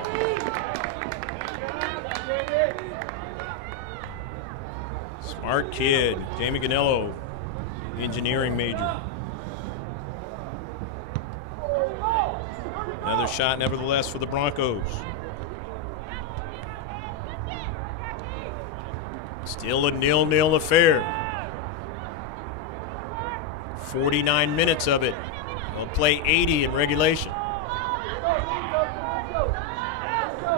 Smart kid, Jamie Ganello. Engineering major. Another shot, nevertheless, for the Broncos. Still a 0-0 affair. 49 minutes of it. They'll play 80 in regulation.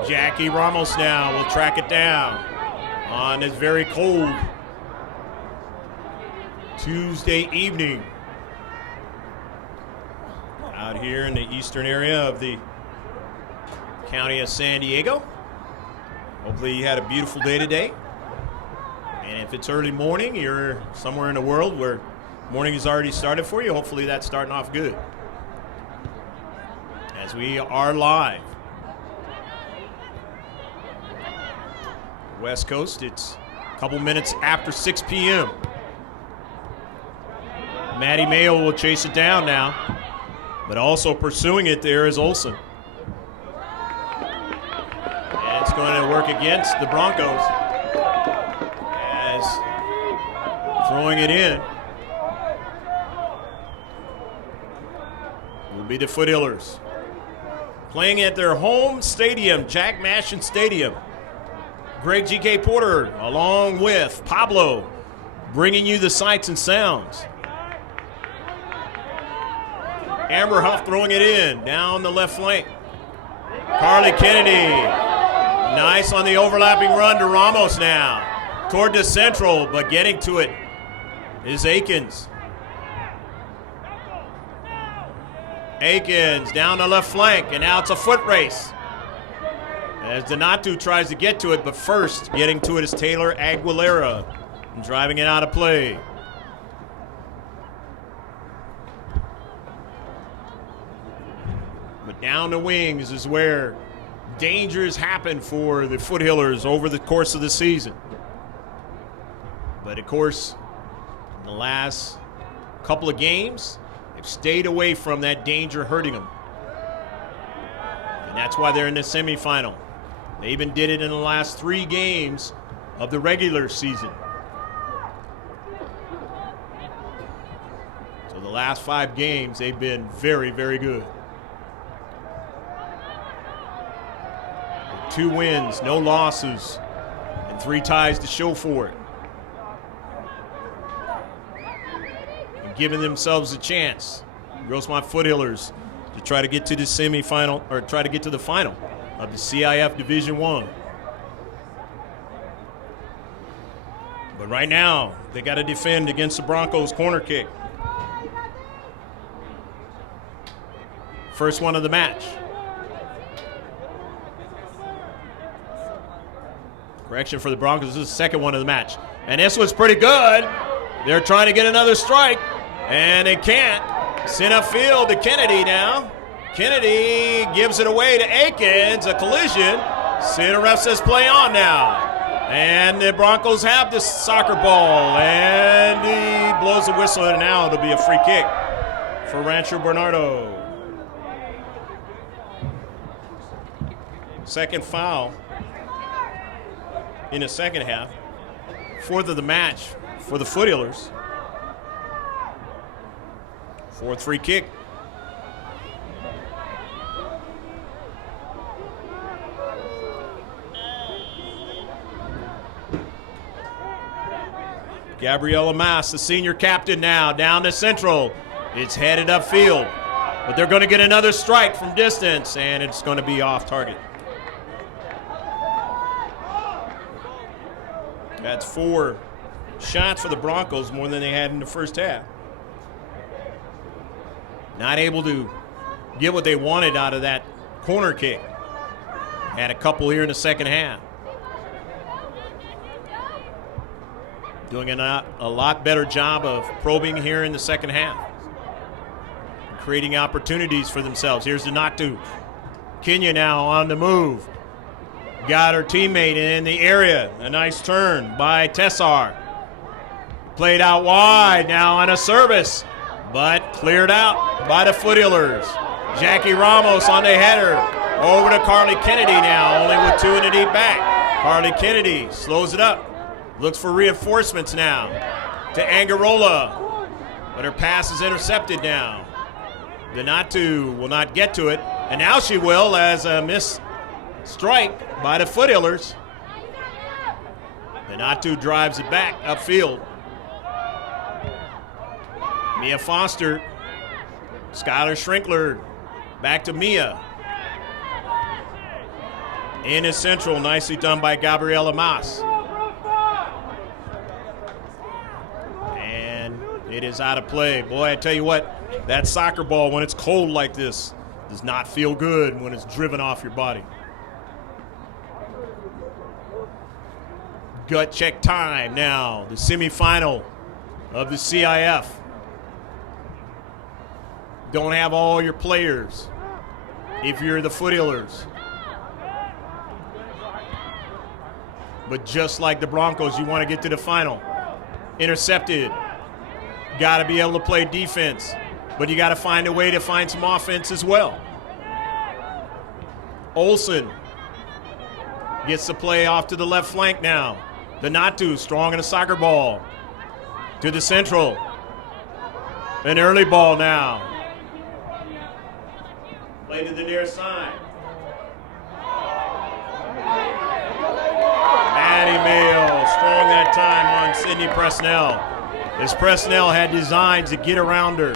Jackie Ramos now will track it down on this very cold Tuesday evening out here in the eastern area of the county of San Diego. Hopefully you had a beautiful day today. And if it's early morning, you're somewhere in the world where morning has already started for you, hopefully that's starting off good. As we are live. West Coast, it's a couple minutes after 6 p.m. Maddie Mayo will chase it down now, but also pursuing it there is Olsen. And it's going to work against the Broncos as throwing it in will be the Foothillers. Playing at their home stadium, Jack Mashin Stadium. Greg G.K. Porter along with Pablo bringing you the sights and sounds. Amber Huff throwing it in, down the left flank. Carly Kennedy, nice on the overlapping run to Ramos now. Toward the central, but getting to it is Akins. Akins down the left flank, and now it's a foot race. As Donatu tries to get to it, but first getting to it is Taylor Aguilera, and driving it out of play. But down the wings is where dangers happen for the Foothillers over the course of the season. But of course, in the last couple of games, they've stayed away from that danger hurting them. And that's why they're in the semifinal. They even did it in the last 3 games of the regular season. So the last 5 games, they've been very, very good. 2 wins, no losses, and 3 ties to show for it. And giving themselves a chance, Grossmont Foothillers, to try to get to the semifinal, or try to get to the final of the C.I.F. Division I. But right now, they got to defend against the Broncos' corner kick. First one of the match. Correction for the Broncos, this is the second one of the match. And this was pretty good. They're trying to get another strike, and they can't. Send upfield to Kennedy now. Kennedy gives it away to Akins, a collision, The ref says play on now. And the Broncos have this soccer ball. And he blows the whistle, and now it'll be a free kick for Rancho Bernardo. Second foul in the second half. Fourth of the match for the Foothillers. Fourth free kick. Gabriella Mas, the senior captain now, down to central. It's headed upfield, but they're going to get another strike from distance, and it's going to be off target. That's 4 shots for the Broncos, more than they had in the first half. Not able to get what they wanted out of that corner kick. Had a couple here in the second half. Doing a lot better job of probing here in the second half. Creating opportunities for themselves. Here's Donatu. Kenya now on the move. Got her teammate in the area. A nice turn by Tessar. Played out wide now on a service, but cleared out by the Foothillers. Jackie Ramos on the header. Over to Carly Kennedy now, only with 2 in the deep back. Carly Kennedy slows it up. Looks for reinforcements now to Angarola, but her pass is intercepted now. Donatu will not get to it, and now she will as a missed strike by the Foothillers. Donatu drives it back upfield. Mia Foster, Skylar Schrinkler, back to Mia. In his central, nicely done by Gabriela Mas. It is out of play. Boy, I tell you what, that soccer ball, when it's cold like this, does not feel good when it's driven off your body. Gut check time now, the semifinal of the C.I.F. Don't have all your players if you're the Foothillers. But just like the Broncos, you want to get to the final. Intercepted. Got to be able to play defense, but you got to find a way to find some offense as well. Olsen gets the play off to the left flank now. Donatu strong in a soccer ball. To the central. An early ball now. Play to the near side. Maddie Mayo strong that time on Sydney Presnell. As Presnell had designs to get around her,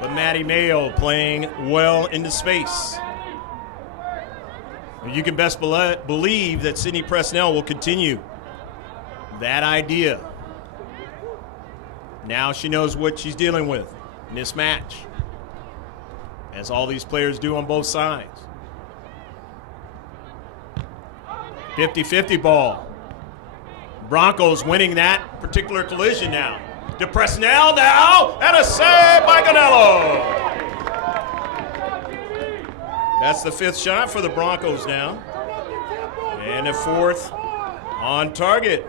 but Maddie Mayo playing well into space. You can best believe that Sydney Presnell will continue that idea. Now she knows what she's dealing with in this match, as all these players do on both sides. 50-50 ball. Broncos winning that particular collision now. To Presnell now, and a save by Ganello. That's the 5th shot for the Broncos now. And the 4th on target.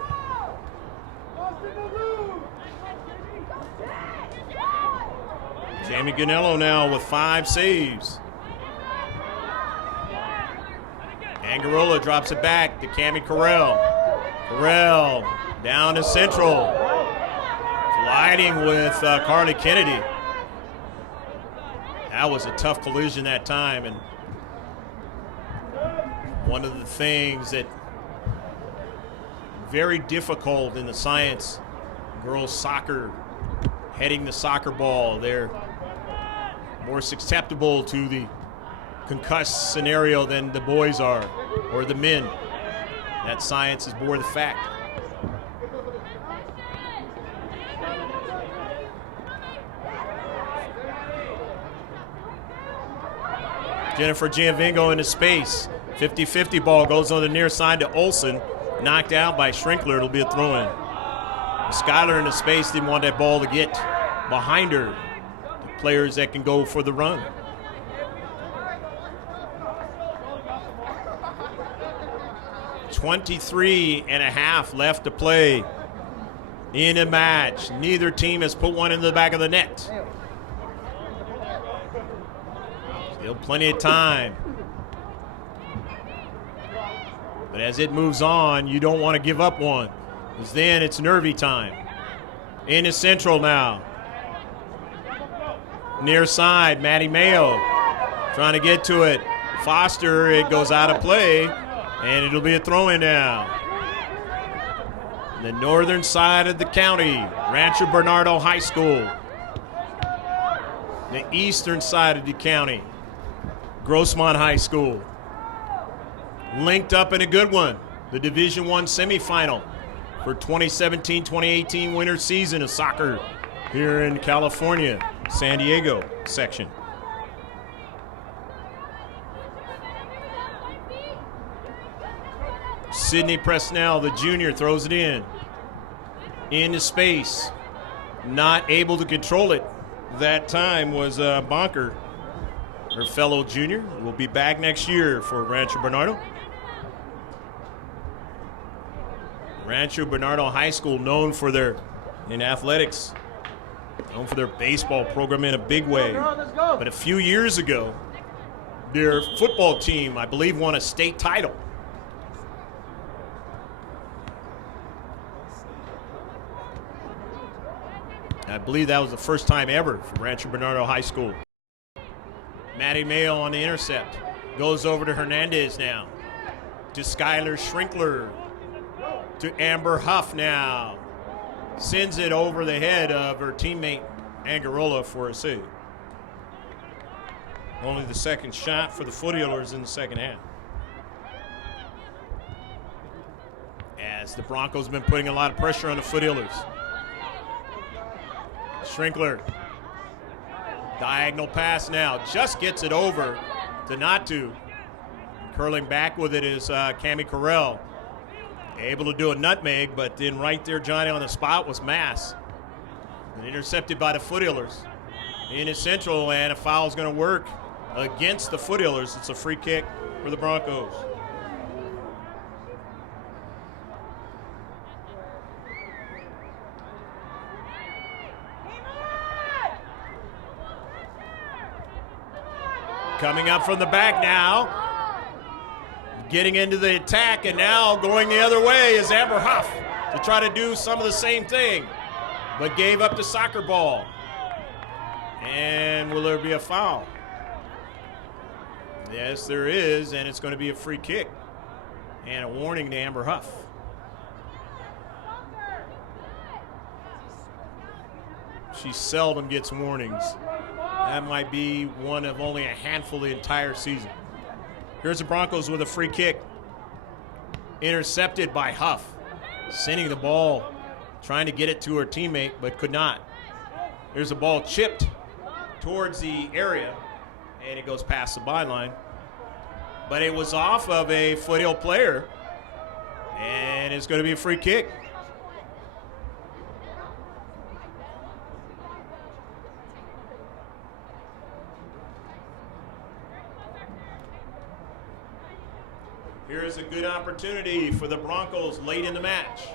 Jamie Ganello now with 5 saves. Angarola drops it back to Cammie Carell. Carell down to central. Colliding with Carly Kennedy. That was a tough collision that time, and one of the things that very difficult in the science girls soccer, heading the soccer ball. They're more susceptible to the concussed scenario than the boys are, or the men. That science is bore the fact. Jennifer Gianvingo into space. 50-50 ball goes on the near side to Olsen. Knocked out by Schrinkler. It'll be a throw-in. Skyler into space didn't want that ball to get behind her. The players that can go for the run. 23 and a half left to play in a match. Neither team has put one in the back of the net. Still plenty of time. But as it moves on, you don't want to give up one, because then it's nervy time. Into Central now. Near side, Maddie Mayo trying to get to it. Foster, it goes out of play, and it'll be a throw-in now. The northern side of the county, Rancho Bernardo High School. The eastern side of the county, Grossmont High School. Linked up in a good one, the Division I semifinal for 2017-2018 winter season of soccer here in California, San Diego section. Sidney Presnell, the junior, throws it in. Into space. Not able to control it. That time was Bonker, her fellow junior. Will be back next year for Rancho Bernardo. Rancho Bernardo High School, known for their, in athletics, known for their baseball program in a big way. But a few years ago, their football team, I believe, won a state title. I believe that was the first time ever for Rancho Bernardo High School. Maddie Mayo on the intercept. Goes over to Hernandez now. To Skylar Schrinkler. To Amber Huff now. Sends it over the head of her teammate Angarola for a save. Only the second shot for the Foothillers in the second half. As the Broncos have been putting a lot of pressure on the Foothillers. Schrinkler. Diagonal pass now. Just gets it over to Natu. Curling back with it is Cami Carell. Able to do a nutmeg, but then right there, Johnny, on the spot was Mass. And intercepted by the Foothillers. Into Central, and a foul is going to work against the Foothillers. It's a free kick for the Broncos. Coming up from the back now. Getting into the attack, and now going the other way is Amber Huff to try to do some of the same thing, but gave up the soccer ball. And will there be a foul? Yes, there is, and it's going to be a free kick. And a warning to Amber Huff. She seldom gets warnings. That might be one of only a handful the entire season. Here's the Broncos with a free kick. Intercepted by Huff. Sending the ball, trying to get it to her teammate, but could not. Here's the ball chipped towards the area, and it goes past the byline. But it was off of a Foothill player, and it's going to be a free kick. Here's a good opportunity for the Broncos late in the match.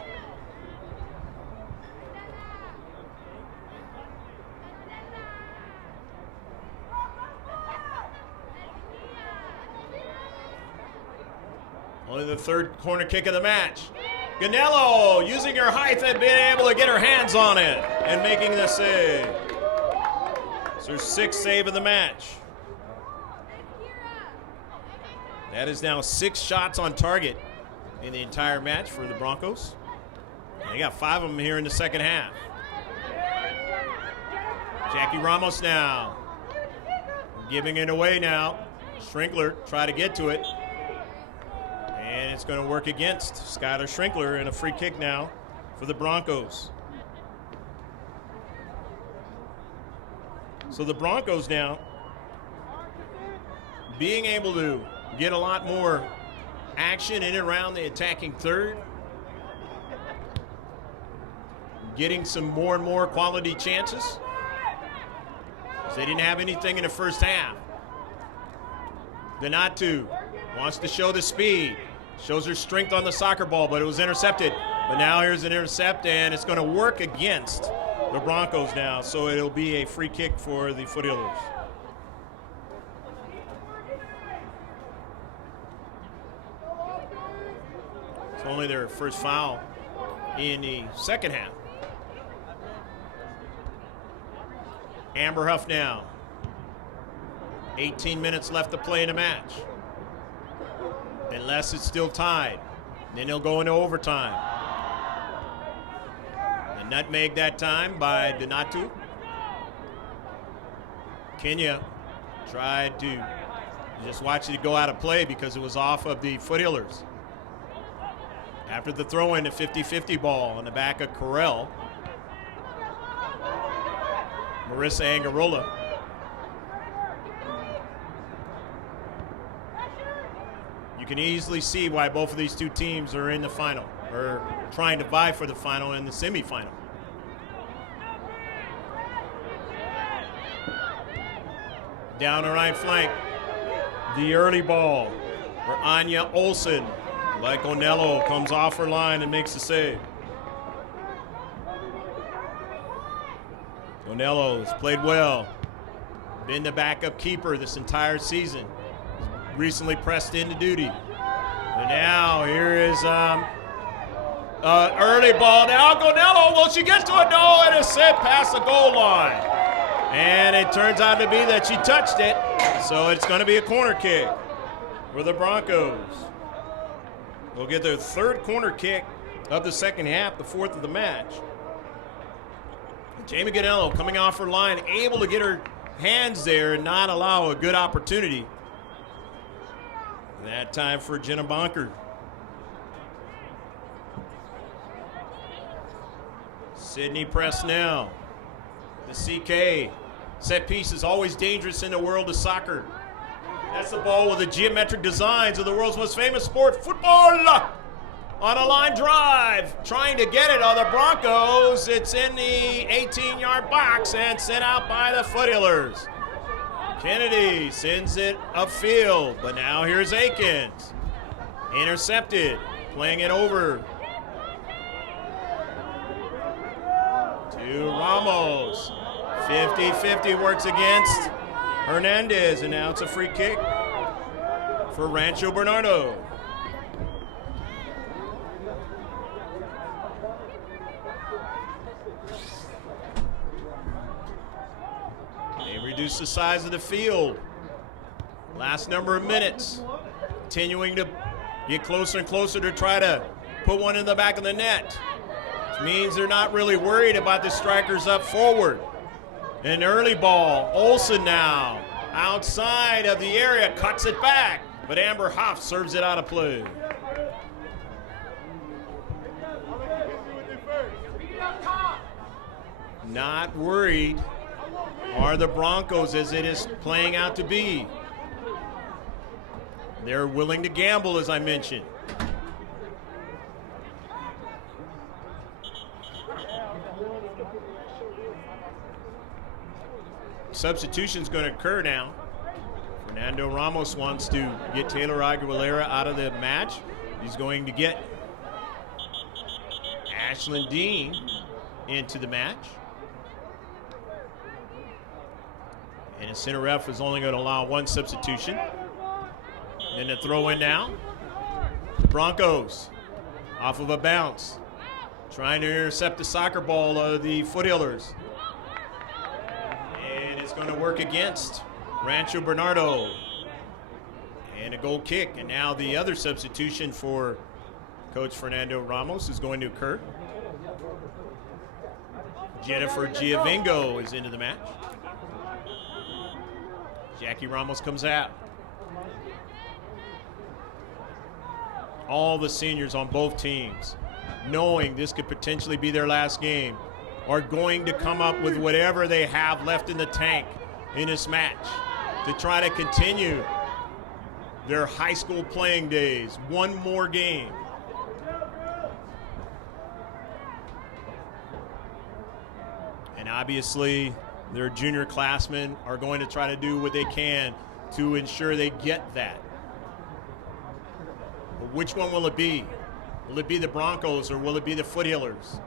Only the third corner kick of the match. Ganello using her height and being able to get her hands on it and making the save. It's her sixth save of the match. That is now 6 shots on target in the entire match for the Broncos. They got 5 of them here in the second half. Jackie Ramos now. Giving it away now. Schrinkler try to get to it. And it's going to work against Skylar Schrinkler, and a free kick now for the Broncos. So the Broncos now being able to get a lot more action in and around the attacking third. Getting some more and more quality chances. They didn't have anything in the first half. Donatu wants to show the speed. Shows her strength on the soccer ball, but it was intercepted. But now here's an intercept, and it's going to work against the Broncos now. So it'll be a free kick for the Foothillers. It's only their first foul in the second half. Amber Huff now. 18 minutes left to play in the match. Unless it's still tied. Then they'll go into overtime. A nutmeg that time by Donatu. Kenya tried to just watch it go out of play because it was off of the Foothillers. After the throw-in, a 50-50 ball on the back of Correll. Marissa Angarola. You can easily see why both of these two teams are in the final, or trying to vie for the final and the semifinal. Down the right flank, the early ball for Anya Olsen. Like Onello comes off her line and makes the save. Onello has played well. Been the backup keeper this entire season. Recently pressed into duty. And now here is early ball. Now Gonello, will she get to it? No, it is sent past the goal line. And it turns out to be that she touched it. So it's going to be a corner kick for the Broncos. They'll get their third corner kick of the second half, the fourth of the match. Jamie Gonello coming off her line, able to get her hands there and not allow a good opportunity. That time for Jenna Bonker. Sydney Presnell. The CK. Set piece is always dangerous in the world of soccer. That's the ball with the geometric designs of the world's most famous sport, football. On a line drive. Trying to get it on the Broncos. It's in the 18-yard box and sent out by the Foothillers. Kennedy sends it upfield, but now here's Akins. Intercepted, playing it over to Ramos. 50-50 works against Hernandez, and now it's a free kick for Rancho Bernardo. Reduce the size of the field. Last number of minutes. Continuing to get closer and closer to try to put one in the back of the net. Which means they're not really worried about the strikers up forward. An early ball. Olsen now. Outside of the area. Cuts it back. But Amber Huff serves it out of play. Not worried are the Broncos as it is playing out to be. They're willing to gamble, as I mentioned. Substitution's going to occur now. Fernando Ramos wants to get Taylor Aguilera out of the match. He's going to get Ashlyn Dean into the match. And the center ref is only going to allow one substitution. And the throw in now. The Broncos off of a bounce. Trying to intercept the soccer ball of the Foothillers. And it's going to work against Rancho Bernardo. And a goal kick. And now the other substitution for Coach Fernando Ramos is going to occur. Jennifer Giovingo is into the match. Jackie Ramos comes out. All the seniors on both teams, knowing this could potentially be their last game, are going to come up with whatever they have left in the tank in this match to try to continue their high school playing days. One more game. And obviously, their junior classmen are going to try to do what they can to ensure they get that. Which one will it be? Will it be the Broncos or will it be the Foothillers?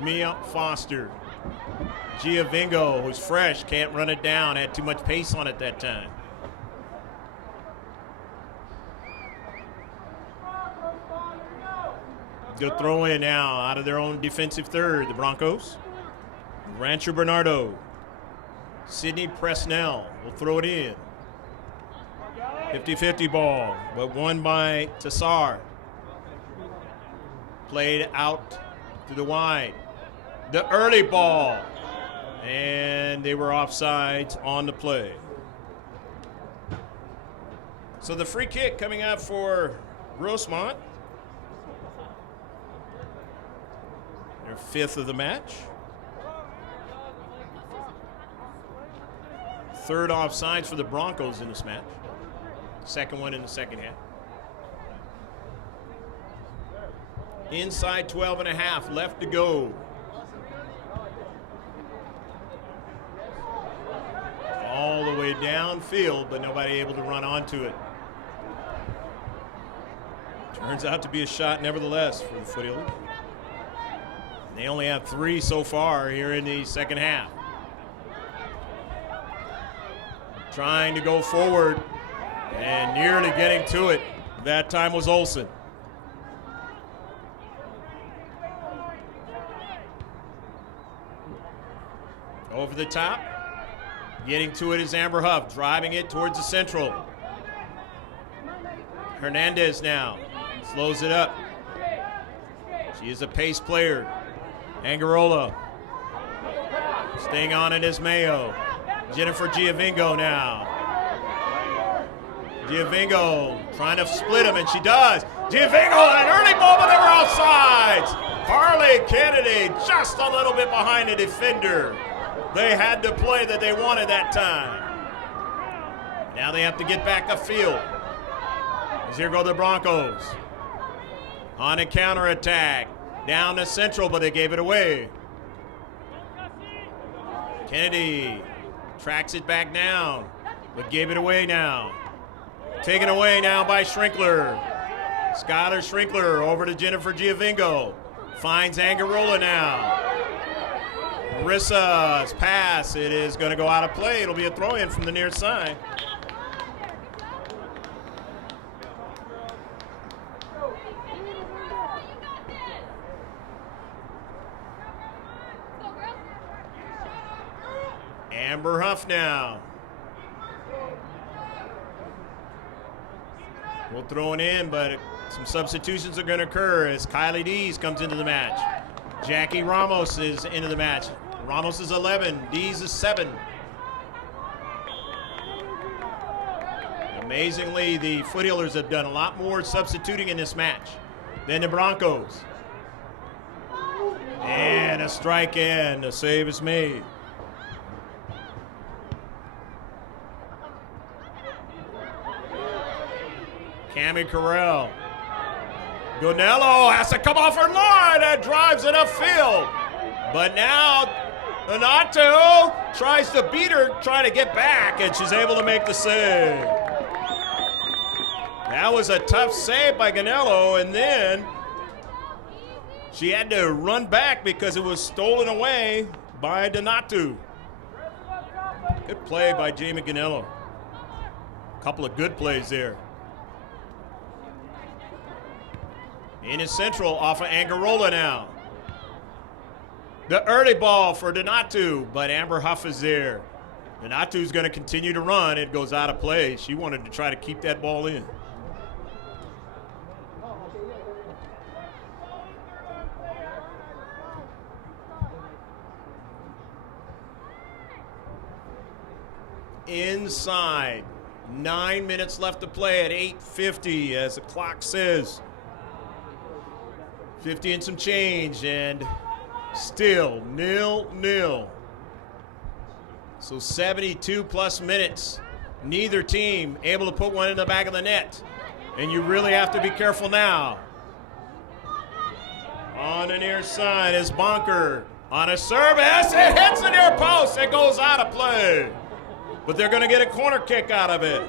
Mia Foster. Giovingo, who's fresh, can't run it down, had too much pace on it that time. Good throw in now out of their own defensive third, the Broncos. Rancho Bernardo. Sidney Presnell will throw it in. 50-50 ball, but won by Tassar. Played out to the wide. The early ball, and they were offsides on the play. So the free kick coming out for Grossmont. Their 5th of the match. 3rd offsides for the Broncos in this match. 2nd one in the second half. Inside 12 and a half, left to go. All the way downfield, but nobody able to run onto it. Turns out to be a shot nevertheless for the Foothills. They only have 3 so far here in the second half. Trying to go forward and nearly getting to it. That time was Olsen. Over the top. Getting to it is Amber Huff, driving it towards the central. Hernandez now slows it up. She is a pace player. Angarola. Staying on it is Mayo. Jennifer Giovingo now. Giovingo trying to split him, and she does. Giovingo, an early ball, but they were offsides. Harley Kennedy just a little bit behind the defender. They had the play that they wanted that time. Now they have to get back upfield. As here go the Broncos. On a counterattack. Down the central, but they gave it away. Kennedy tracks it back down, but gave it away now. Taken away now by Schrinkler. Skylar Schrinkler over to Jennifer Giovingo. Finds Angarola now. Marissa's pass, it is going to go out of play. It'll be a throw-in from the near side. Amber Huff now. We'll throw it in, but some substitutions are going to occur as Kylie Dees comes into the match. Jackie Ramos is into the match. Ramos is 11, Dees is 7. Amazingly, the Foothillers have done a lot more substituting in this match than the Broncos. And a strike in, the save is made. Cami Carell. Gonello has to come off her line and drives it upfield. But now Donato tries to beat her, trying to get back, and she's able to make the save. That was a tough save by Gonello, and then she had to run back because it was stolen away by Donato. Good play by Jamie Gonello. A couple of good plays there. In his central off of Angarola now. The early ball for Donato, but Amber Huff is there. Donato's going to continue to run. It goes out of play. She wanted to try to keep that ball in. Inside. 9 minutes left to play at 8:50 as the clock says. 50 and some change, and still 0-0. So 72 plus minutes. Neither team able to put one in the back of the net. And you really have to be careful now. On the near side is Bonker. On a service, it hits the near post. It goes out of play. but they're going to get a corner kick out of it.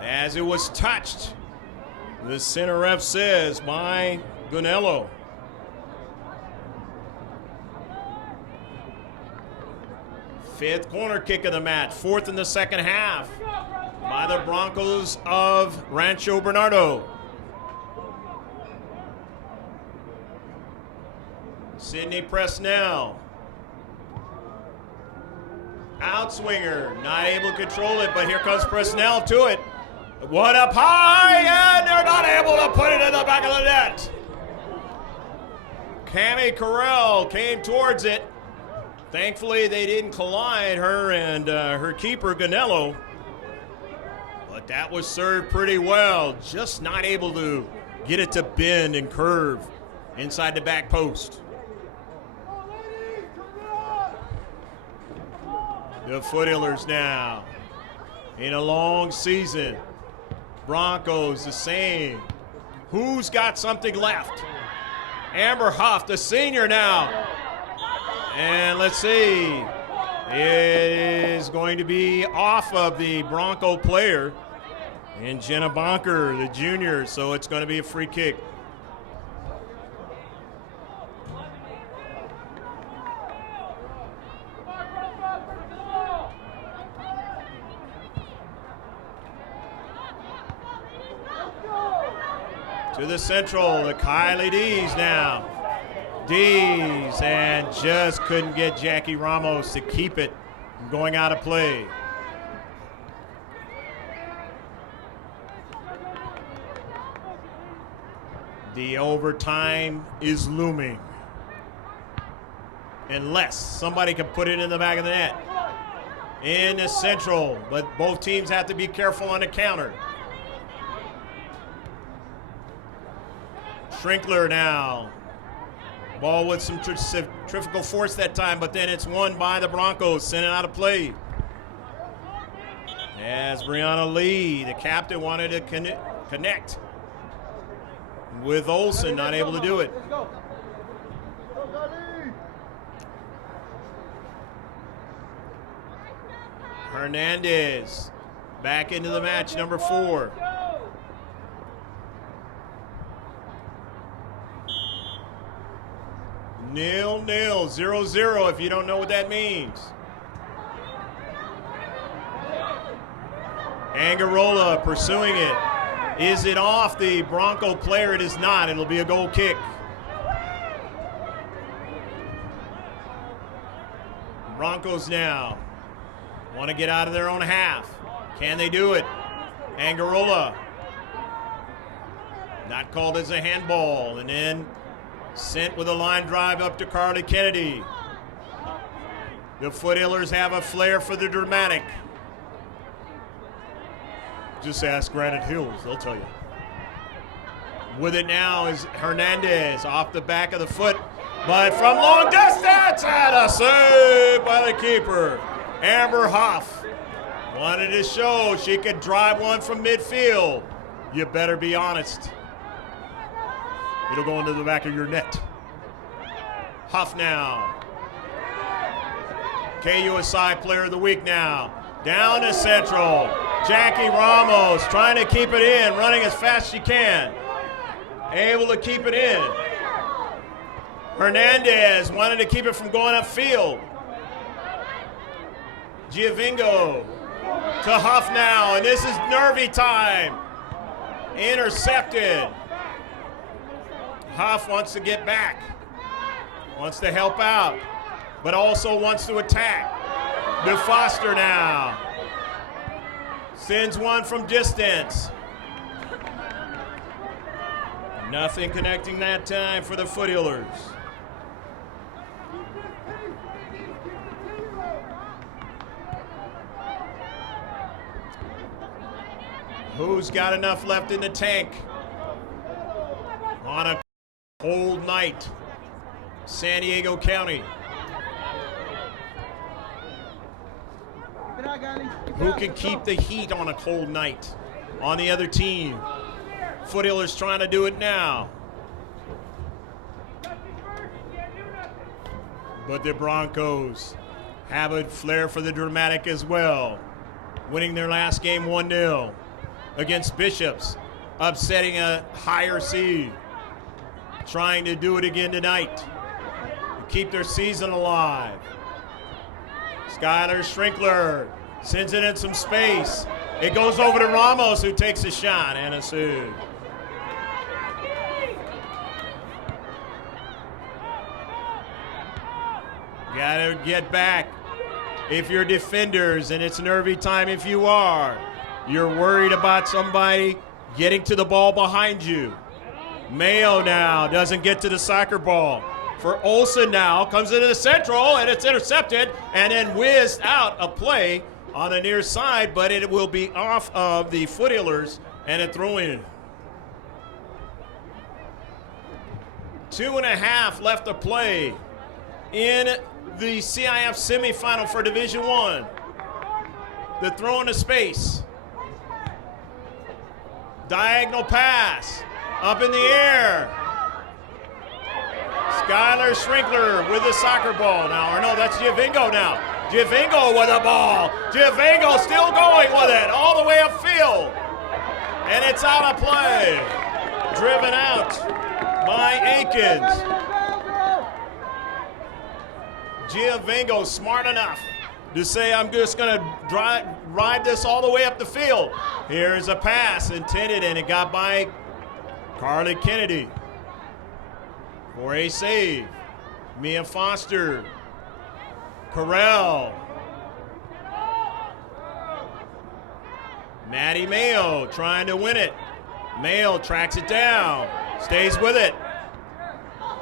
As it was touched, the center ref says, by Gunello. Fifth corner kick of the match, fourth in the second half by the Broncos of Rancho Bernardo. Sidney Presnell. Outswinger, not able to control it, but here comes Presnell to it. One up high, and they're not able to put it in the back of the net. Cami Carell came towards it. Thankfully, they didn't collide, her and her keeper, Gunello. But that was served pretty well. Just not able to get it to bend and curve inside the back post. The Foothillers now in a long season. Broncos the same. Who's got something left? Amber Huff, the senior now. And let's see. It is going to be off of the Bronco player. And Jenna Bonker, the junior, so it's going to be a free kick. To the central, the Kylie D's now. D's, and just couldn't get Jackie Ramos to keep it from going out of play. The overtime is looming. Unless somebody can put it in the back of the net. In the central, but both teams have to be careful on the counter. Schrinkler now. Ball with some centrifugal force that time, but then it's won by the Broncos, sent it out of play. As Brianna Lee, the captain, wanted to connect with Olsen, not able to do it. Hernandez back into the match, number 4. Nil-nil, 0-0 if you don't know what that means. Angarola pursuing it. Is it off the Bronco player? It is not. It'll be a goal kick. Broncos now want to get out of their own half. Can they do it? Angarola. Not called as a handball. And then sent with a line drive up to Carly Kennedy. The Foothillers have a flair for the dramatic. Just ask Granite Hills, they'll tell you. With it now is Hernandez off the back of the foot, but from long distance, and a save by the keeper. Amber Huff wanted to show she could drive one from midfield. You better be honest. It'll go into the back of your net. Huff now. KUSI Player of the Week now. Down to central. Jackie Ramos trying to keep it in, running as fast as she can. Able to keep it in. Hernandez wanted to keep it from going upfield. Giovingo to Huff now, and this is nervy time. Intercepted. Huff wants to get back, wants to help out, but also wants to attack. DeFoster now sends one from distance. Nothing connecting that time for the Foothillers. Who's got enough left in the tank? On a cold night, San Diego County. Who can keep the heat on a cold night on the other team? Foothillers trying to do it now. But the Broncos have a flair for the dramatic as well. Winning their last game 1-0 against Bishops, upsetting a higher seed. Trying to do it again tonight to keep their season alive. Skylar Schrinkler sends it in some space. It goes over to Ramos, who takes a shot, and a sue. Gotta get back. If you're defenders, and it's nervy time if you are, you're worried about somebody getting to the ball behind you. Mayo now doesn't get to the soccer ball. For Olsen now, comes into the central, and it's intercepted, and then whizzed out a play on the near side, but it will be off of the Foot Healers and a throw-in. 2.5 left to play in the C.I.F. semifinal for Division I. The throw into space. Diagonal pass. Up in the air. Skylar Schrinkler with the soccer ball now. Or no, that's Giovingo now. Giovingo with the ball. Giovingo still going with it all the way upfield. And it's out of play. Driven out by Aikens. Giovingo smart enough to say, I'm just going to ride this all the way up the field. Here's a pass intended, and it got by Carly Kennedy for a save. Mia Foster. Carell. Maddie Mayo trying to win it. Mayo tracks it down. Stays with it.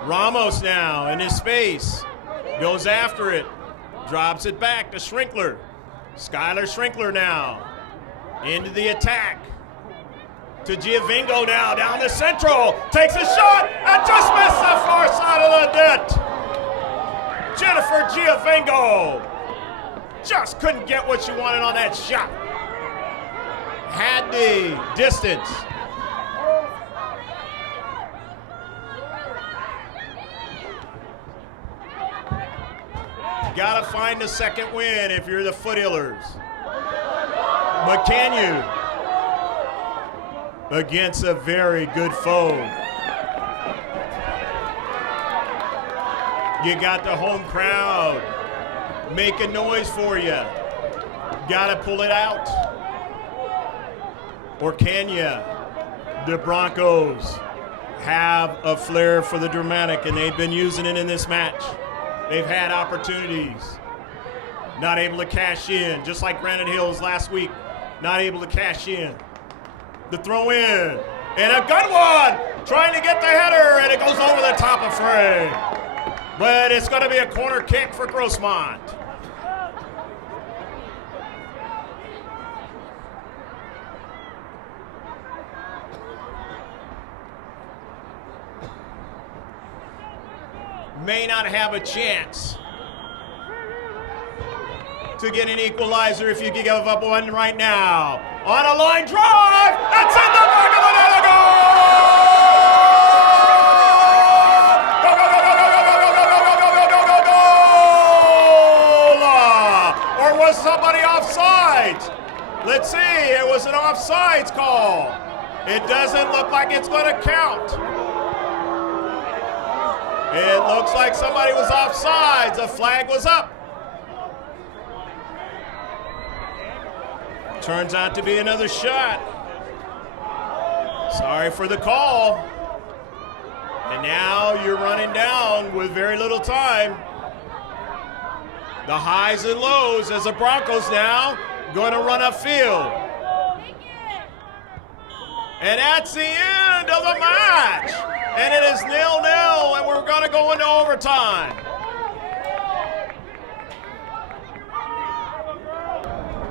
Ramos now in his space. Goes after it. Drops it back to Schrinkler. Skylar Schrinkler now. Into the attack. To Giovingo now, down the central, takes a shot, and just missed the far side of the net. Jennifer Giovingo just couldn't get what she wanted on that shot. Had the distance. Gotta find the second win if you're the Foot Healers. But can you? Against a very good foe. You got the home crowd making noise for you. Gotta pull it out. Or can you? The Broncos have a flair for the dramatic, and they've been using it in this match. They've had opportunities. Not able to cash in, just like Granite Hills last week. Not able to cash in. The throw in, and a good one, trying to get the header, and it goes over the top of Frey. But it's going to be a corner kick for Grossmont. May not have a chance to get an equalizer if you give up one right now. On a line drive, that's in the back of the net, a goal! Go, go, go, go, go, go, go, go, go, go, go, go, go! Or was somebody offside? Let's see, it was an offsides call. It doesn't look like it's going to count. It looks like somebody was offsides. A flag was up. Turns out to be another shot. Sorry for the call. And now you're running down with very little time. The highs and lows as the Broncos now going to run upfield. And that's the end of the match. And it is 0-0, and we're going to go into overtime.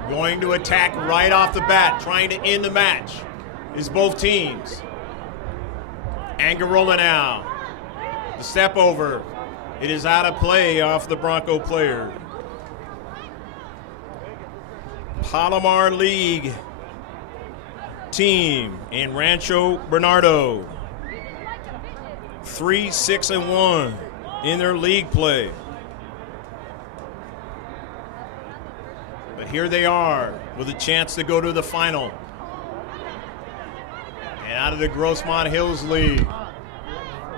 Going to attack right off the bat, trying to end the match, is both teams. Angarola now. The step over. It is out of play off the Bronco player. Palomar League team in Rancho Bernardo. 3-6-1 in their league play. here they are with a chance to go to the final. And out of the Grossmont Hills League,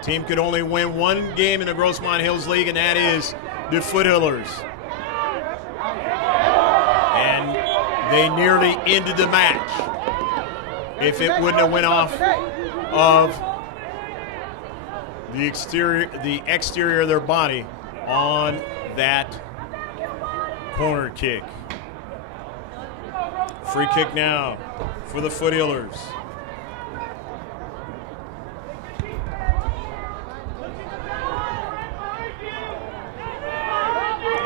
team could only win one game in the Grossmont Hills League, and that is the Foothillers. And they nearly ended the match if it wouldn't have went off of the exterior of their body on that corner kick. Free kick now for the Foothillers.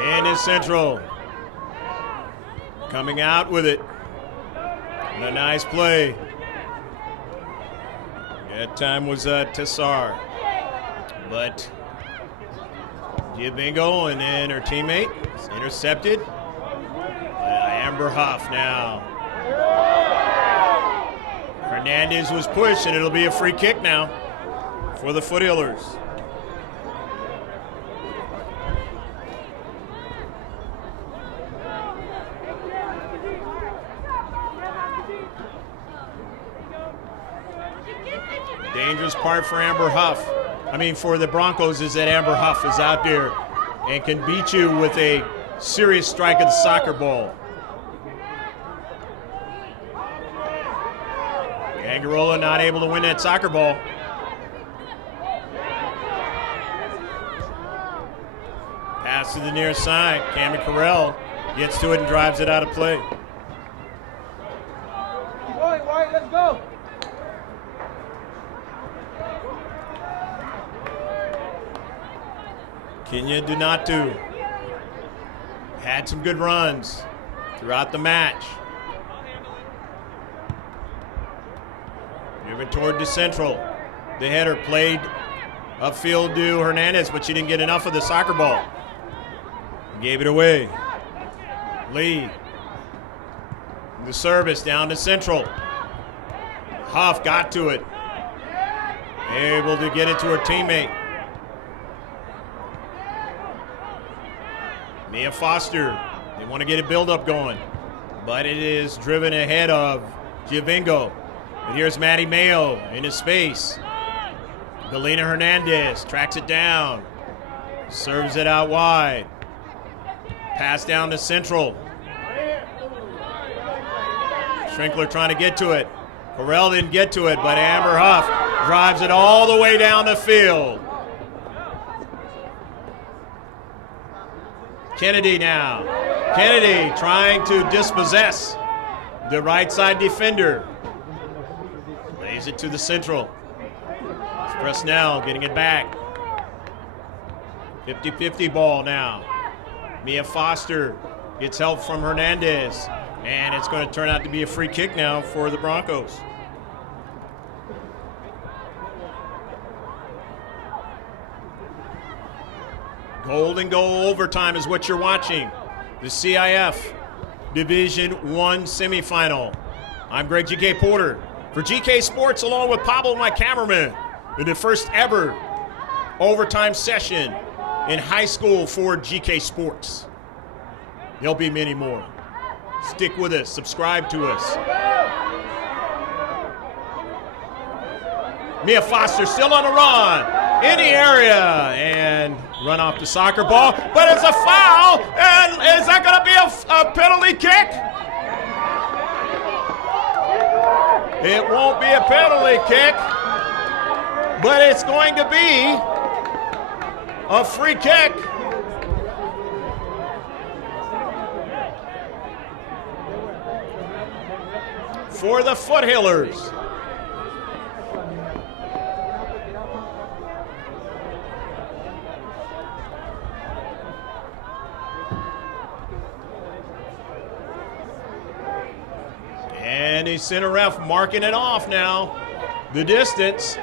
And is Central coming out with it. And a nice play. That time was Tessar. But Giovingo and then her teammate is intercepted. Amber Huff now. Hernandez was pushed, and it'll be a free kick now for the Foothillers. Dangerous part for Amber Huff. For the Broncos is that Amber Huff is out there and can beat you with a serious strike of the soccer ball. Angarola not able to win that soccer ball. Pass to the near side. Cameron Carell gets to it and drives it out of play. Keep going, White, let's go. Kenya Donatu had some good runs throughout the match. Moving toward the central. The header played upfield to Hernandez, but she didn't get enough of the soccer ball. Gave it away. Lee. The service down to central. Huff got to it. Able to get it to her teammate. Mia Foster, they want to get a build-up going, but it is driven ahead of Giovingo. And here's Maddie Mayo in his space. Galena Hernandez tracks it down, serves it out wide. Pass down to Central. Schrinkler trying to get to it. Correll didn't get to it, but Amber Huff drives it all the way down the field. Kennedy now. Kennedy trying to dispossess the right side defender. Lays it to the central. It's Presnell getting it back. 50-50 ball now. Mia Foster gets help from Hernandez. And it's going to turn out to be a free kick now for the Broncos. Golden goal overtime is what you're watching. The CIF Division I semifinal. I'm Greg GK Porter for GK Sports, along with Pablo, my cameraman, in the first ever overtime session in high school for GK Sports. There'll be many more. Stick with us. Subscribe to us. Mia Foster still on the run. In the area, and run off the soccer ball, but it's a foul, and is that going to be a penalty kick? It won't be a penalty kick, but it's going to be a free kick. For the Foothillers. And the center ref marking it off now. The distance.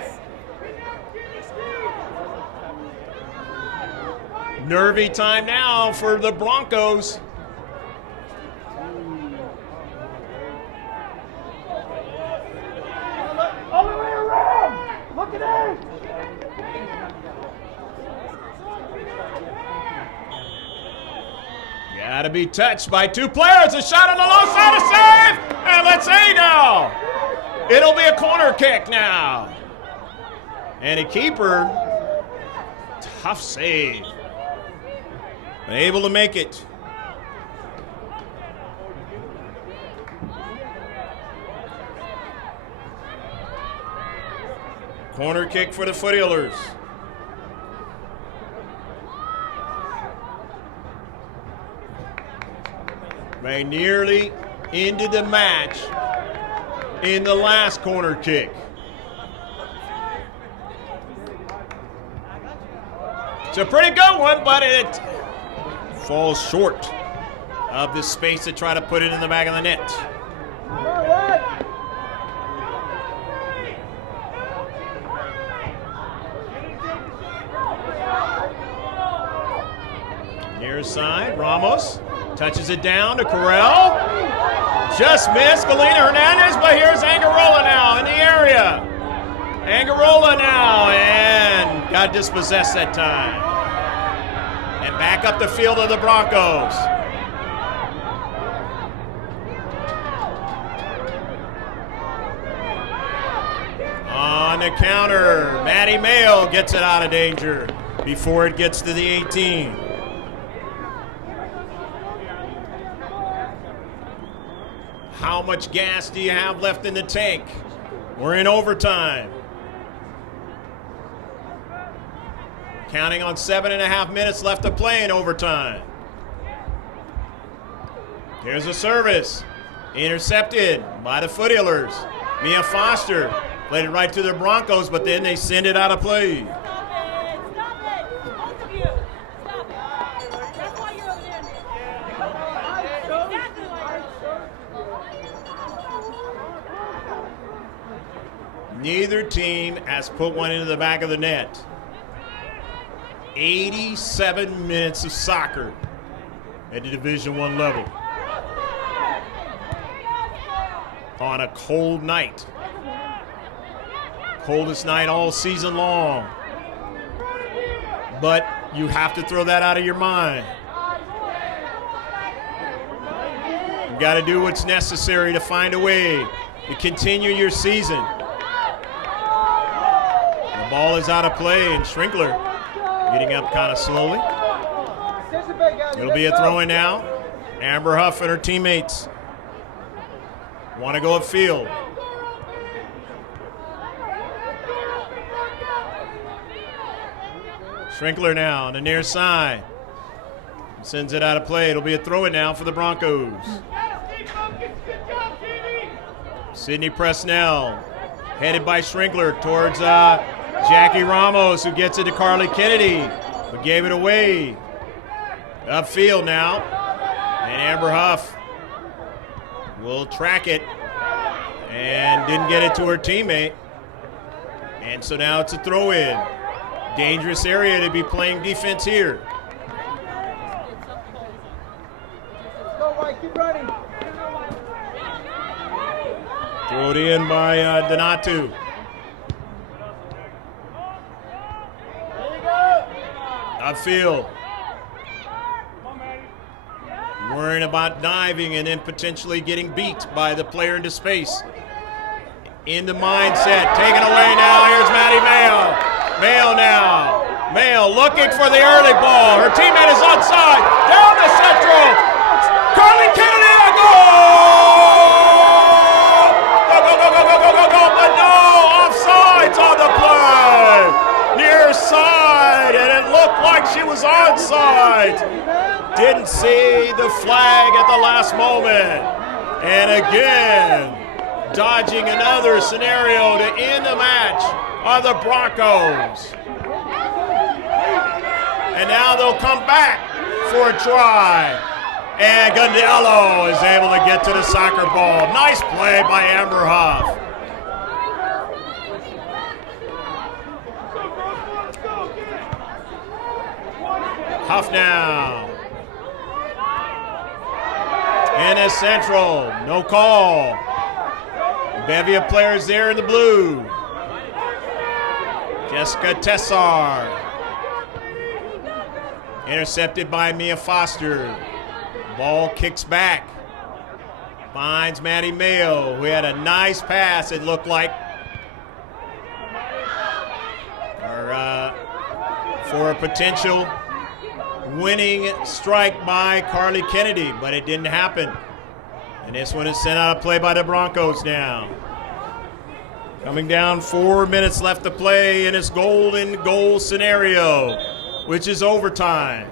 Nervy time now for the Broncos. All the way around. Look at it. Got to be touched by two players. A shot on the low side, a save. And let's see now. It'll be a corner kick now. And a keeper, tough save. But able to make it. Corner kick for the Foothillers. They nearly ended the match in the last corner kick. It's a pretty good one, but it falls short of the space to try to put it in the back of the net. Near side, Ramos touches it down to Corral. Just missed Galena Hernandez, but here's Angarola now in the area. Angarola now, and got dispossessed that time. And back up the field of the Broncos. On the counter, Matty Mayo gets it out of danger before it gets to the 18. How much gas do you have left in the tank? We're in overtime. Counting on 7.5 minutes left to play in overtime. Here's a service. Intercepted by the Foothillers. Mia Foster played it right to the Broncos, but then they send it out of play. Neither team has put one into the back of the net. 87 minutes of soccer at the Division I level. On a cold night. Coldest night all season long. But you have to throw that out of your mind. You got to do what's necessary to find a way to continue your season. The ball is out of play, and Schrinkler getting up kind of slowly. It'll be a throw-in now. Amber Huff and her teammates want to go upfield. Schrinkler now on the near side. Sends it out of play. It'll be a throw-in now for the Broncos. Sydney Presnell headed by Schrinkler towards Jackie Ramos, who gets it to Carly Kennedy, but gave it away. Upfield now, and Amber Huff will track it and didn't get it to her teammate. And so now it's a throw-in. Dangerous area to be playing defense here. Go, White, keep running. Throw it in by Donatu. Upfield. Worrying about diving and then potentially getting beat by the player into space. In the mindset, taken away now. Here's Maddie Mayo. Mayo now. Mayo looking for the early ball. Her teammate is onside. Down the central. Carly Kennedy, a goal! Go, go, go, go, go, go, go, go. But no, offsides on the play. Near side, and it looked like she was onside. Didn't see the flag at the last moment. And again, dodging another scenario to end the match are the Broncos. And now they'll come back for a try. And Gandello is able to get to the soccer ball. Nice play by Amber Huff. Huff now. In a central, no call. Bevy of players there in the blue. Jessica Tessar. Intercepted by Mia Foster. Ball kicks back. Finds Matty Mayo, who had a nice pass, it looked like. For a potential winning strike by Carly Kennedy, but it didn't happen. And this one is sent out of play by the Broncos now. Coming down, 4 minutes left to play in this golden goal scenario, which is overtime.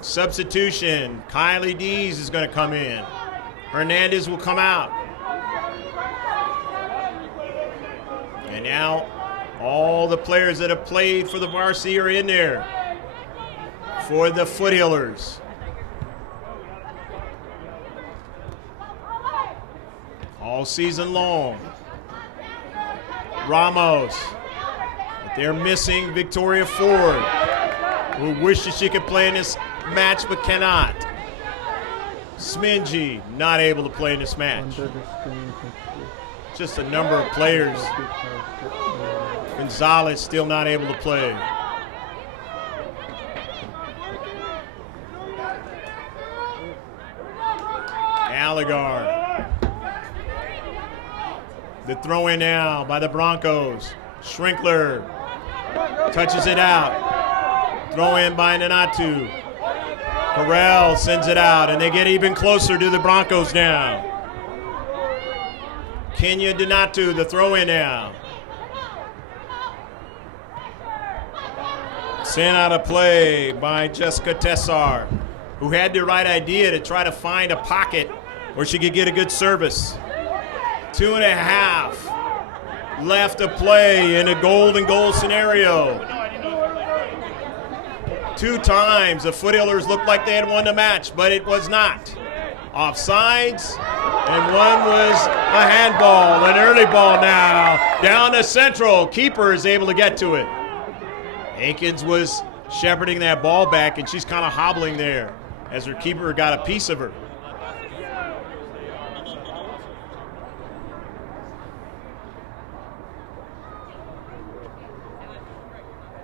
Substitution, Kylie Dees is going to come in. Hernandez will come out. And now all the players that have played for the varsity are in there for the Foothillers. All season long. Ramos. But they're missing Victoria Ford, who wishes she could play in this match but cannot. Smingy not able to play in this match. Just a number of players. Gonzalez still not able to play. Allegar. The throw in now by the Broncos. Schrinkler touches it out. Throw in by Nanatu. Corral sends it out, and they get even closer to the Broncos now. Kenya Donatu, the throw in now. Sent out of play by Jessica Tessar, who had the right idea to try to find a pocket where she could get a good service. 2.5 left to play in a golden goal scenario. 2 times the Foothillers looked like they had won the match, but it was not. Offsides, and one was a handball, an early ball now. Down to Central, keeper is able to get to it. Aikens was shepherding that ball back, and she's kind of hobbling there as her keeper got a piece of her.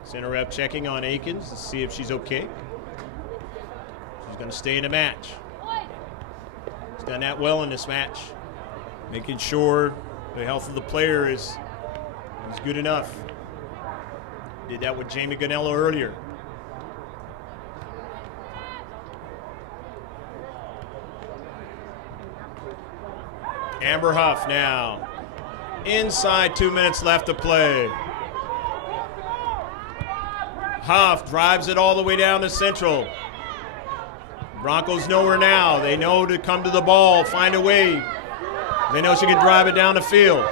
Center rep checking on Aikens to see if she's okay. She's going to stay in the match. She's done that well in this match, making sure the health of the player is good enough. Did that with Jamie Ganello earlier. Amber Huff now. Inside 2 minutes left to play. Huff drives it all the way down to Central. Broncos know her now. They know to come to the ball, find a way. They know she can drive it down the field.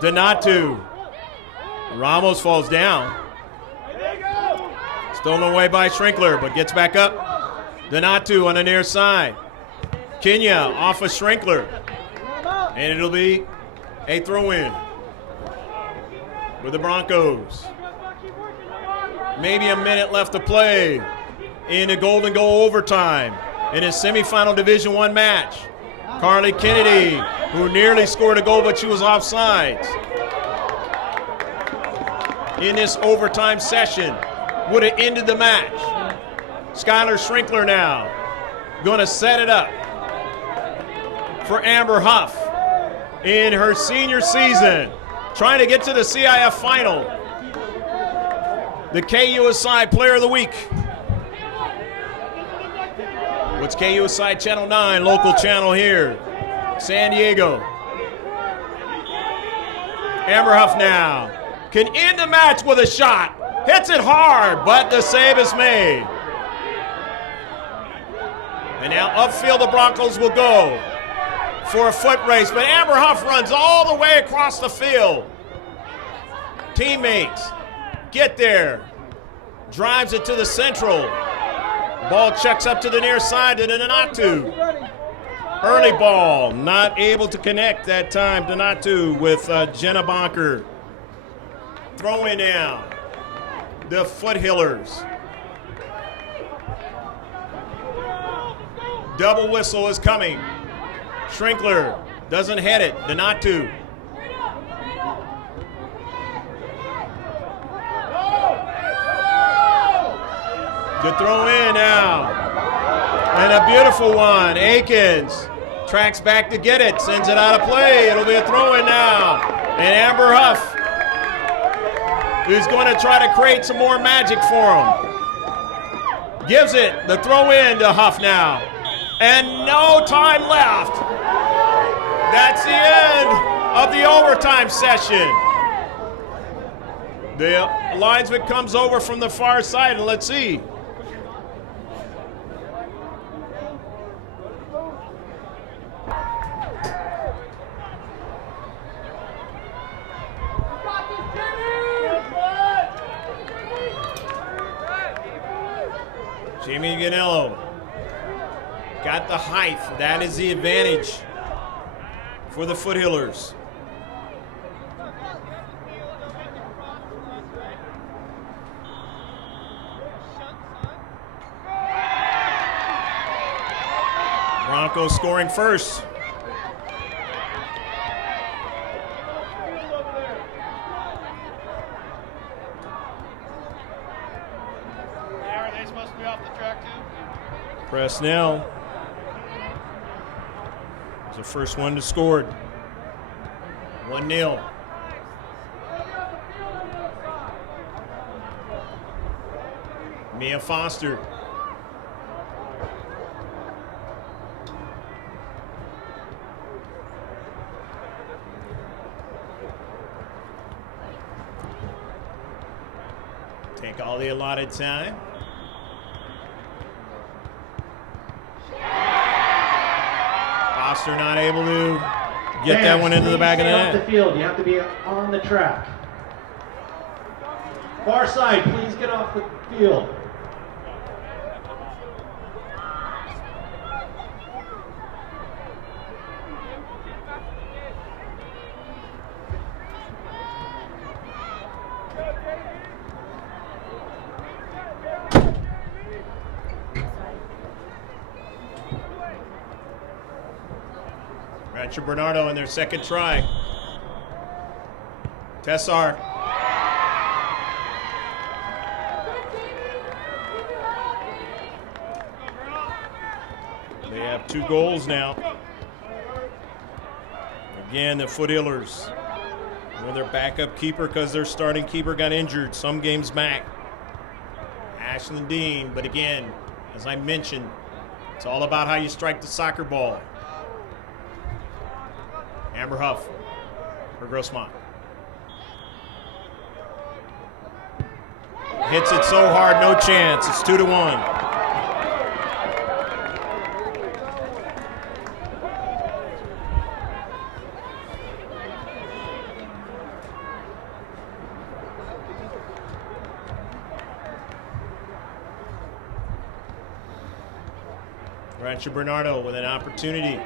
Donatu. Ramos falls down. Stolen away by Schrinkler, but gets back up. Donatu on the near side. Kenya off of Schrinkler. And it'll be a throw-in for the Broncos. Maybe a minute left to play in a golden goal overtime in a semifinal Division I match. Carly Kennedy, who nearly scored a goal, but she was offsides. In this overtime session, would have ended the match. Skylar Schrinkler now going to set it up for Amber Huff in her senior season, trying to get to the C.I.F. final. The KUSI Player of the Week. What's KUSI Channel 9, local channel here, San Diego. Amber Huff now can end the match with a shot. Hits it hard, but the save is made. And now upfield the Broncos will go for a foot race, but Amber Huff runs all the way across the field. Teammates get there, drives it to the Central. Ball checks up to the near side to Donatu. Early ball, not able to connect that time. Donatu with Jenna Bonker. Throw in now. The Foothillers. Double whistle is coming. Schrinkler doesn't head it. Donatu. Good throw in now. And a beautiful one. Akins tracks back to get it. Sends it out of play. It'll be a throw in now. And Amber Huff, who's going to try to create some more magic for him. Gives it. The throw in to Huff now. And no time left. That's the end of the overtime session. The linesman comes over from the far side, and let's see. Jimmy Ganello got the height. That is the advantage for the Foothillers. Broncos scoring first. Are they supposed to be off the track too? Presnell is the first one to score. 1-0. Mia Foster. Take all the allotted time. Foster not able to get that one into the back of the net. Off the field. You have to be on the track. Far side, please get off the field. Rancho Bernardo in their second try. Tessar. They have 2 goals now. Again, the Foothillers with their backup keeper because their starting keeper got injured some games back. Ashlyn Dean, but again, as I mentioned, it's all about how you strike the soccer ball. Amber Huff for Grossmont. Hits it so hard, no chance. It's 2-1. Rancho Bernardo with an opportunity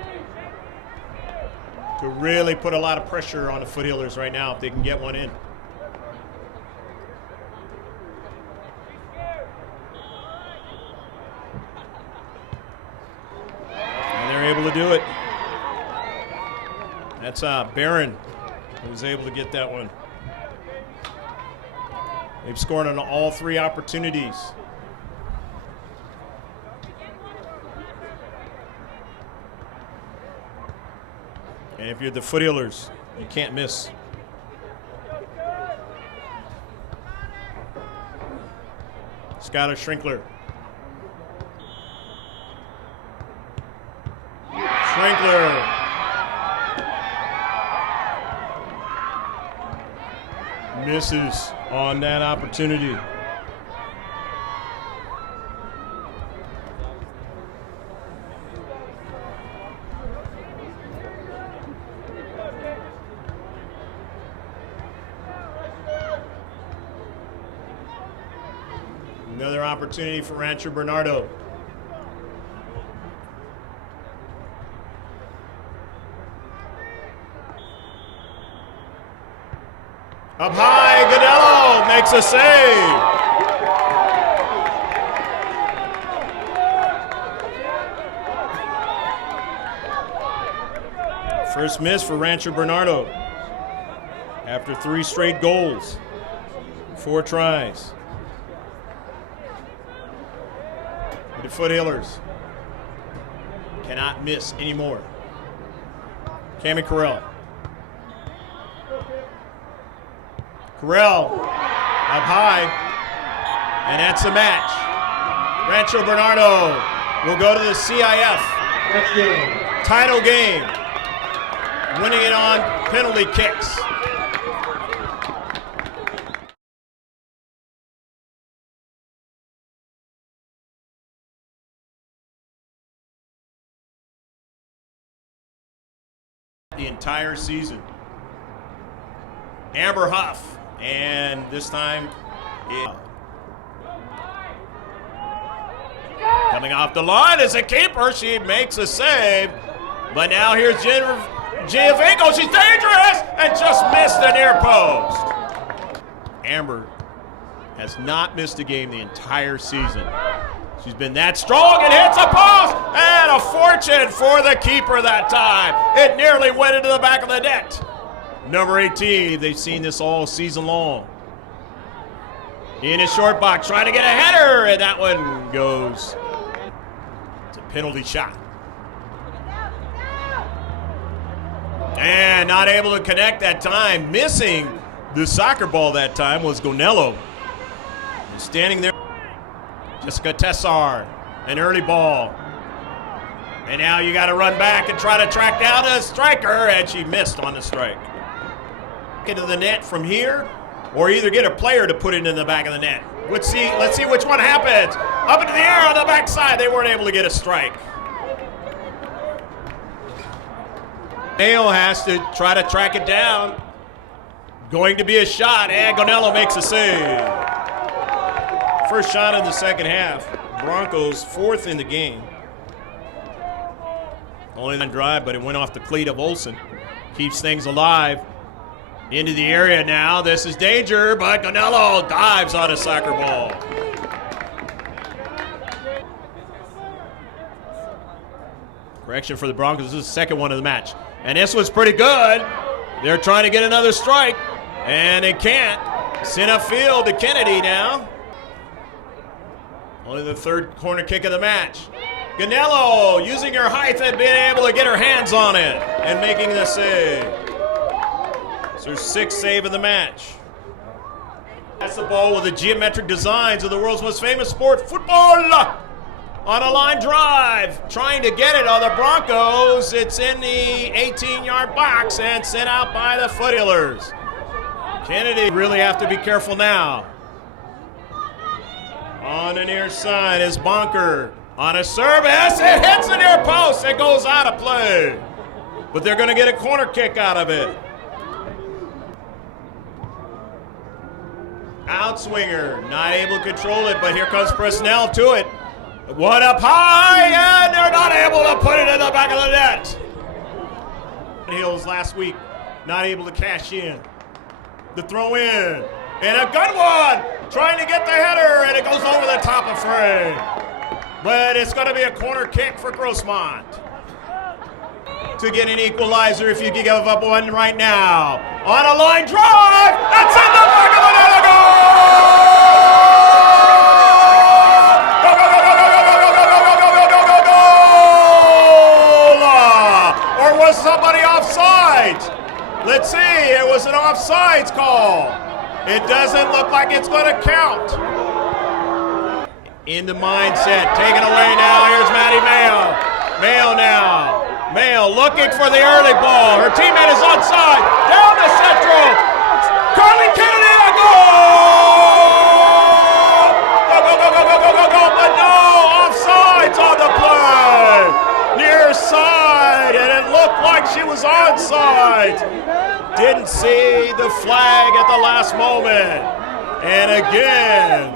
to really put a lot of pressure on the Foothillers right now if they can get one in. And they're able to do it. That's Barron who was able to get that one. They've scored on all 3 opportunities. And if you're the Foothillers, you can't miss. Skylar Schrinkler. Schrinkler. Misses on that opportunity. Another opportunity for Rancho Bernardo. Up high, Godello makes a save. First miss for Rancho Bernardo after 3 straight goals, 4 tries. The Foothillers cannot miss anymore. Cammie Carell. Carell up high, and that's the match. Rancho Bernardo will go to the C.I.F. Next game. title game, winning it on penalty kicks. The entire season. Amber Huff, and this time coming off the line as a keeper, she makes a save, but now here's Giovanco. She's dangerous and just missed the near post. Amber has not missed a game the entire season. She's been that strong and hits a post, and a fortune for the keeper that time. It nearly went into the back of the net. Number 18, they've seen this all season long. In his short box, trying to get a header, and that one goes. It's a penalty shot. And not able to connect that time. Missing the soccer ball that time was Gonello. Standing there. Jessica Tessar, an early ball. And now you got to run back and try to track down a striker, and she missed on the strike. Into the net from here, or either get a player to put it in the back of the net. Let's see which one happens. Up into the air on the backside, they weren't able to get a strike. Mayo has to try to track it down. Going to be a shot, and Gonello makes a save. First shot in the second half. Broncos fourth in the game. Only on drive, but it went off the cleat of Olsen. Keeps things alive. Into the area now. This is danger, but Gonello dives on a soccer ball. Correction for the Broncos. This is the second one of the match. And this was pretty good. They're trying to get another strike, and they can't. Send upfield to Kennedy now. Only the third corner kick of the match. Gonello using her height and being able to get her hands on it and making the save. It's her sixth save of the match. That's the ball with the geometric designs of the world's most famous sport, football. On a line drive, trying to get it on the Broncos. It's in the 18-yard box and sent out by the Foothillers. Kennedy really have to be careful now. On the near side is Bonker. On a service, it hits the near post. It goes out of play. But they're going to get a corner kick out of it. Outswinger, not able to control it, but here comes Presnell to it. One up high, and they're not able to put it in the back of the net. Hills last week, not able to cash in. The throw in, and a good one, trying to get the header, and it goes over the top of frame. But it's going to be a corner kick for Grossmont. To get an equalizer if you give up one right now. On a line drive, that's in the back of the net, a goal! Go, go, go, go, go, go, go, go, go, go, go, go, go! Or was somebody offside? Let's see, it was an offsides call. It doesn't look like it's going to count. In the mindset, taken away now, here's Maddie Mayo. Mayo now. Mayo looking for the early ball. Her teammate is onside. Down the central. Carly Kennedy, a goal! Go, go, go, go, go, go, go, go. But no, offsides on the play. Near side, and it looked like she was onside. Didn't see the flag at the last moment. And again,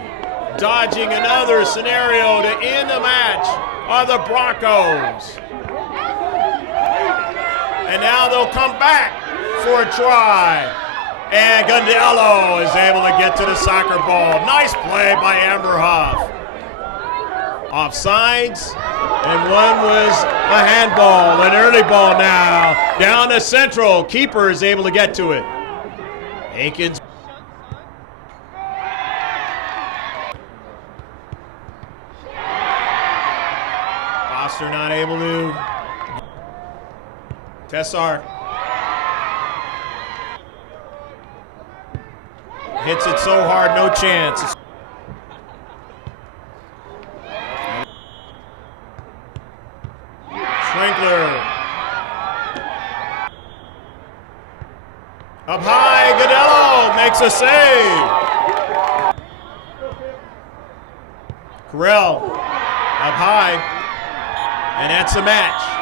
dodging another scenario to end the match are the Broncos. And now they'll come back for a try. And Gonello is able to get to the soccer ball. Nice play by Amber Huff. Offsides, and one was a handball, an early ball now. Down to central, keeper is able to get to it. Aikens. Western not able to. Tessar hits it so hard, no chance. Schwinkler. Up high, Godello makes a save. Correll up high, and that's a match.